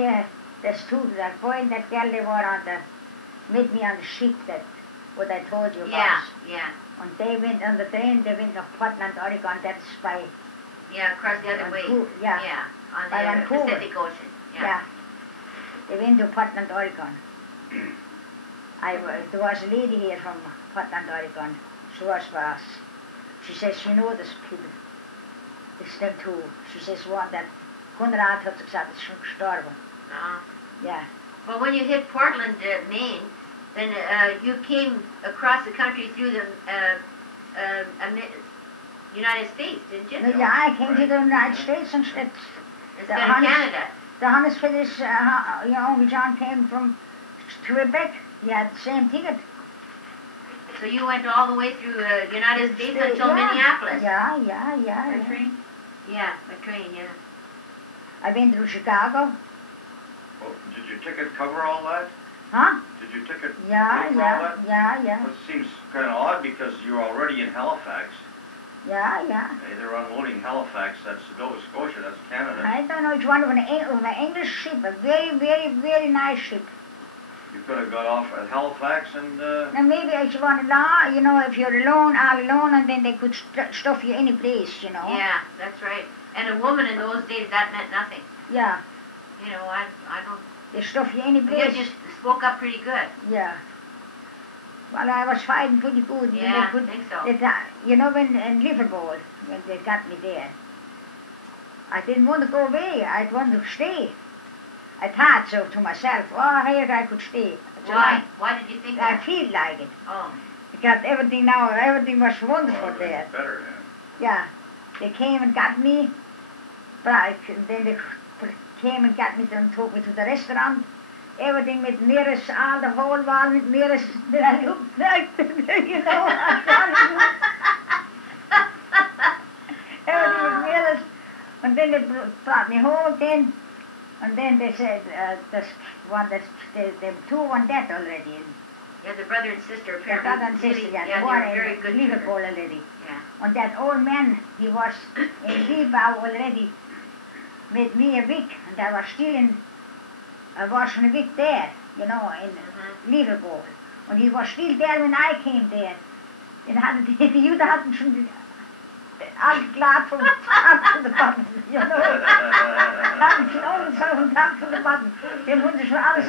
there's two, that boy and that girl, they were met me on the ship, what I told you about. Yeah. And they went on the train, they went to Portland, Oregon, that's by... Yeah, across the other way. Yeah. On by the Vancouver. Pacific Ocean. Yeah. They went to Portland, Oregon. There was a lady here from Portland, Oregon. She was for us. She says, she knows this people. It's them too. She says, one that Konrad hat gesagt, is schon gestorben. Yeah. Well, when you hit Portland, Maine, then you came across the country through the United States, didn't you? Yeah, I came to the United States instead of Canada. The Hannes Phyllis, Uncle John came from Quebec. He had the same ticket. So you went all the way through the United States until Minneapolis? Yeah. By train? Yeah, by train, yeah. I went through Chicago. Well, did your ticket cover all that? Huh? Did your ticket cover all Yeah. Well, it seems kind of odd because you're already in Halifax. Yeah. Hey, they're unloading Halifax. That's Nova Scotia. That's Canada. I don't know, it's one of an English ship, a very, very, very nice ship. You could have got off at Halifax and... Now maybe if you want to, if you're alone, all alone, and then they could stuff you any place, Yeah, that's right. And a woman in those days, that meant nothing. Yeah. I don't... They stuff you any You place. just spoke up pretty good. Yeah. Well, I was fighting pretty good. Yeah, I think so. When in Liverpool, when they got me there, I didn't want to go away. I wanted to stay. I thought so to myself, here I could stay. Why? Why did you think I that? feel like it. Oh. Because everything was wonderful well, there. Better, Yeah. They came and got me, and then they came and got me and took me to the restaurant. Everything with mirrors, all the whole wall with mirrors. Then I looked like, everything with mirrors. And then they brought me home again. And then they said, the two won dead already. Yeah, the brother and sister The apparently. brother and sister, they the one were very good. in Liverpool already. Yeah. And that old man, he was in Liebau already, made me a week, and I was still I was a week there, in Liverpool. And he was still there when I came there. Den die Juden hatten schon alles klar vom Top to the bottom, Hatten schon alles vom Top to the bottom. Dem wurden schon alles,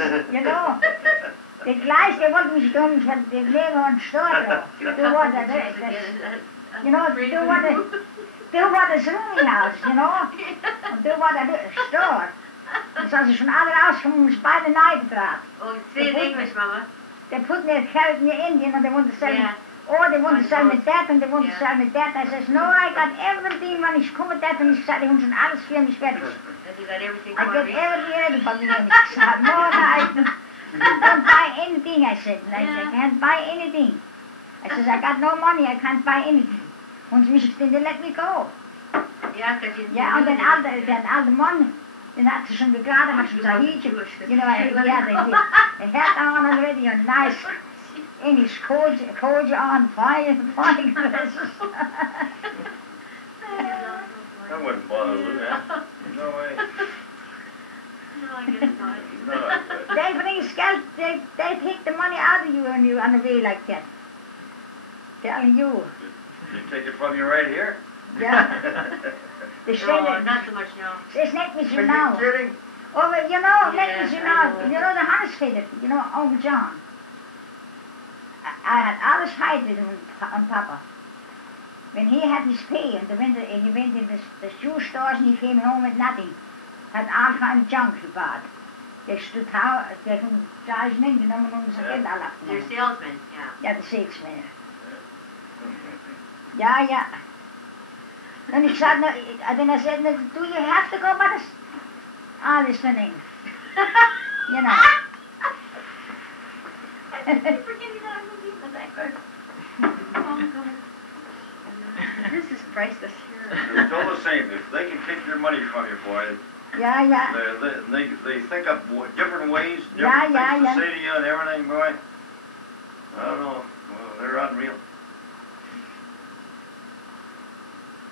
Der gleich, der wollte mich doch nicht, der Leben und Storch. Du wolltest du wolltest rooming house, Und du wolltest Storch. Das haben sie schon alle rausgekommen, uns beide neu getragen. Oh, say in English, Mama. They put me, carried me Indian, and they wanted to sell me. Oh, they want to sell me that, and they want to sell me that. I says, no, I got everything, when ich komme that, and ich sage, ich habe schon alles für mich fertig. Has he got everything I for get me? everything ready for me, and I said, no, I don't buy anything, I said. I can't buy anything. I says, I got no money, I can't buy anything. Und they let me go. Yeah, because you... Ja, und den alten Mann, den hat sie schon begraben, hat schon so Hütchen, they had on already a nice English coat on, fine dresses. That wouldn't bother Lou, No way. No, I guess not. No. They bring scalp, they take the money out of you when you're on the way like that. Telling you. They take it from you right here? Yeah. They say No, that. not so much now. It's not me Are you now. kidding? Oh, but you know, Yes, let me I now. know. You know the Hannesfeder, you know, Uncle John. I had alles hide with him and Papa. When he had his pay and he went in the shoe stores and he came home with nothing. Had all kind of junk he bought. They stood out, they from George genommen und unser Geld alle They're abgenommen. salesmen, yeah. Ja, the salesman. Ja, ja. And he said, then I said, do you have to go by this? All listening. You know. Oh, God. This is priceless here. They're still the same. If they can take your money from you, boy, Yeah, yeah. they think of different ways, Yeah, different yeah, things yeah. to say to you and everything, boy. I don't know. Well, they're unreal.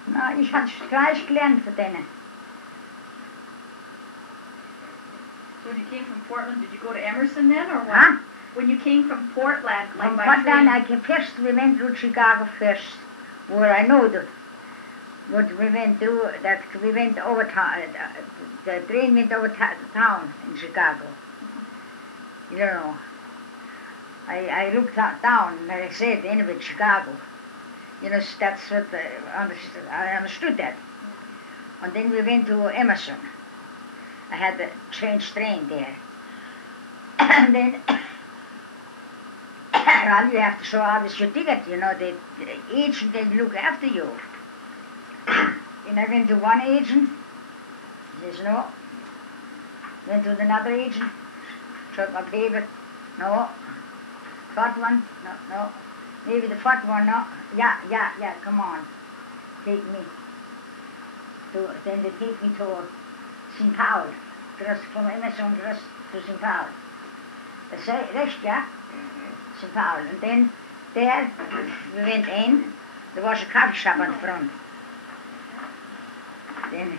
No, ich hatte gleich gelernt von denen. So when you came from Portland, did you go to Emerson then, or what? Huh? When you came from Portland, like From by Portland, train? I came first, we went through Chicago first, where I know that. But we went through, we went over town, the train went over town in Chicago. You know, I looked down and I said, anyway, Chicago. You know, that's what I understood that. And then we went to Emerson. I had to change train there. And then, well, you have to show all this your ticket, you know, they look after you. And I went to one agent, he says no. Went to another agent, showed my paper, no. Fourth one, no. Maybe the fourth one, no. Yeah, come on. Take me. Then they take me to St. Paul. Just from Emerson just to St. Paul. That's recht, yeah? St. Paul. And then there, we went in, there was a coffee shop on the front. Then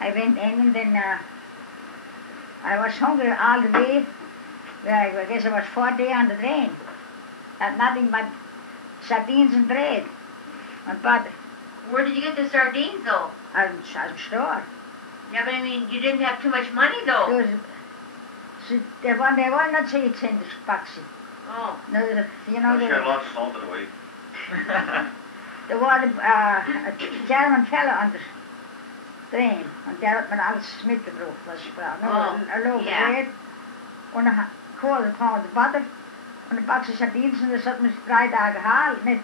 I went in and then I was hungry all the way. Well, I guess I was 4 days on the train. Had nothing but sardines and bread and butter. Where did you get the sardines, though? At the store. Yeah, but I mean, you didn't have too much money, though. They were not say it's in the Paxi. Oh. No, you know, She got lots of salt in the way. there was a German fella on the train, and there had alles mitgebracht, was gebracht. A loaf of bread, und a quarter pound of butter, und ein Box sardines, und das hat man 3 Tage gehaald, nicht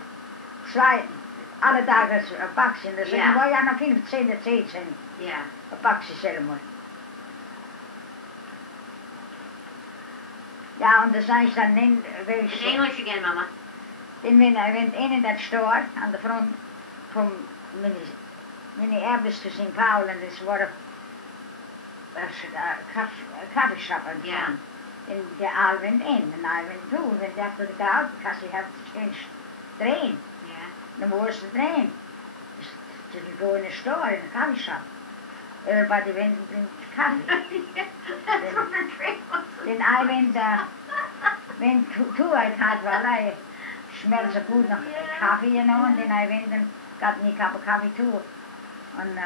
2, alle Tage ein Box, und das war ja noch 15 Cent, Yeah. ein Box selber mal. Ja, und das sage ich dann in English again, Mama. Then when I went in that store on the front from Minneapolis to St. Paul, and this was a coffee shop on the front. And they all went in, and I went too. Went after the out because we have to change train. Yeah. The worse the train. Just to go in a store, in a coffee shop. Everybody went and drink coffee. That's what the train was. Then I went too, I thought, well, I smelled so good coffee, you know, and then I went and got me a cup of coffee too, and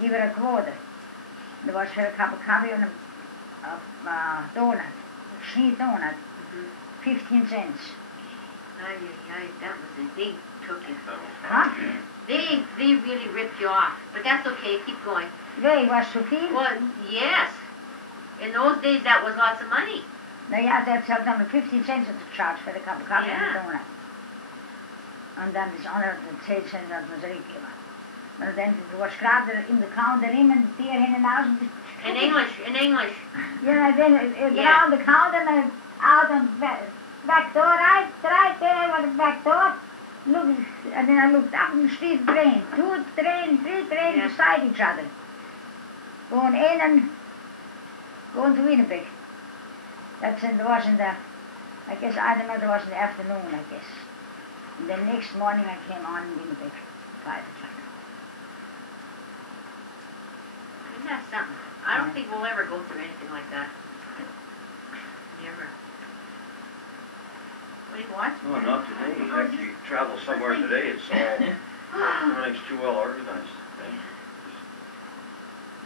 give her a quarter. There was for a cup of coffee and a donut, a sweet donut, 15 cents. That was a big took you. Huh? They really ripped you off, but that's okay, keep going. They was so viel. Well, yes. In those days, that was lots of money. Now, yeah, that's how come 15 cents at the charge for the cup of coffee and a donut. And then it's under the 10 cents dat was rekenen. Maar dan was graag in de counter in en die in en uit. In English. Yeah, then around the counter and out and back door, right there was the back door. Look, and then I looked up and the street train, 2 trains, 3 trains beside each other. Going in and going to Winnipeg. There was in the, I guess, I don't know, there was in the afternoon, I guess. And the next morning I came on in Winnipeg, 5 o'clock. Isn't that something? I don't think we'll ever go through anything like that. Never. What do you want? No, not today. If you travel somewhere today, it's all, everything's too well organized. Okay?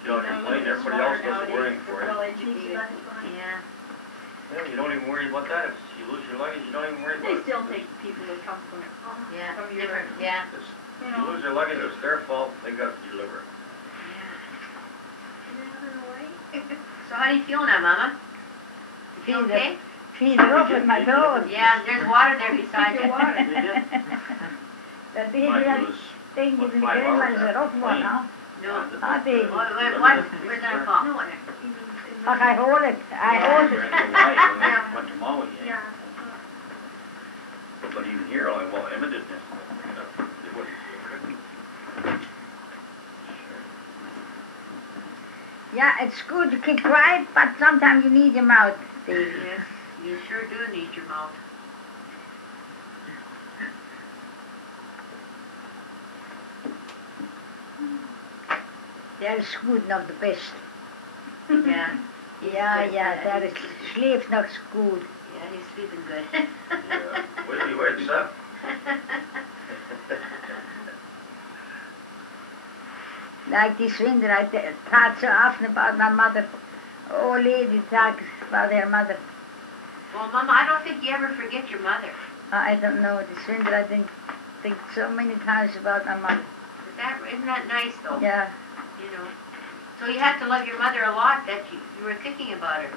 You don't complain, everybody else does the worrying for you. Well educated. Yeah. Yeah, you don't even worry about that. If you lose your luggage, you don't even worry about They it. still take people that come from, Yeah, From your- different, yeah. It's- you If you know. lose your luggage, it's their fault. They got to deliver it. So how do you feel now, Mama? You feel Feel okay? Feel it up with my toes. Yeah, there's water there beside Drink you. your water. They did. The Mind people you, that it was, think what, it's 5 very hours much a after rough the one plane. now. No. I think. Where's that fall? No one. Fuck, I hold it. I hold it. During Hawaii when they went to Maui, eh? Yeah. But even here, well, Emma didn't have to bring it up. They wouldn't. Yeah, it's good to keep quiet, but sometimes you need your mouth, Steve. Yes, you sure do need your mouth. That's good, not the best. Yeah. Yeah, that is sleeps not good. Yeah, he's sleeping good. Yeah. When he wakes up, Like this winter, I thought so often about my mother. Old lady talks about her mother. Well, Mama, I don't think you ever forget your mother. I don't know, this winter I think so many times about my mother. Isn't that nice, though? Yeah. You know. So you have to love your mother a lot that you were thinking about her.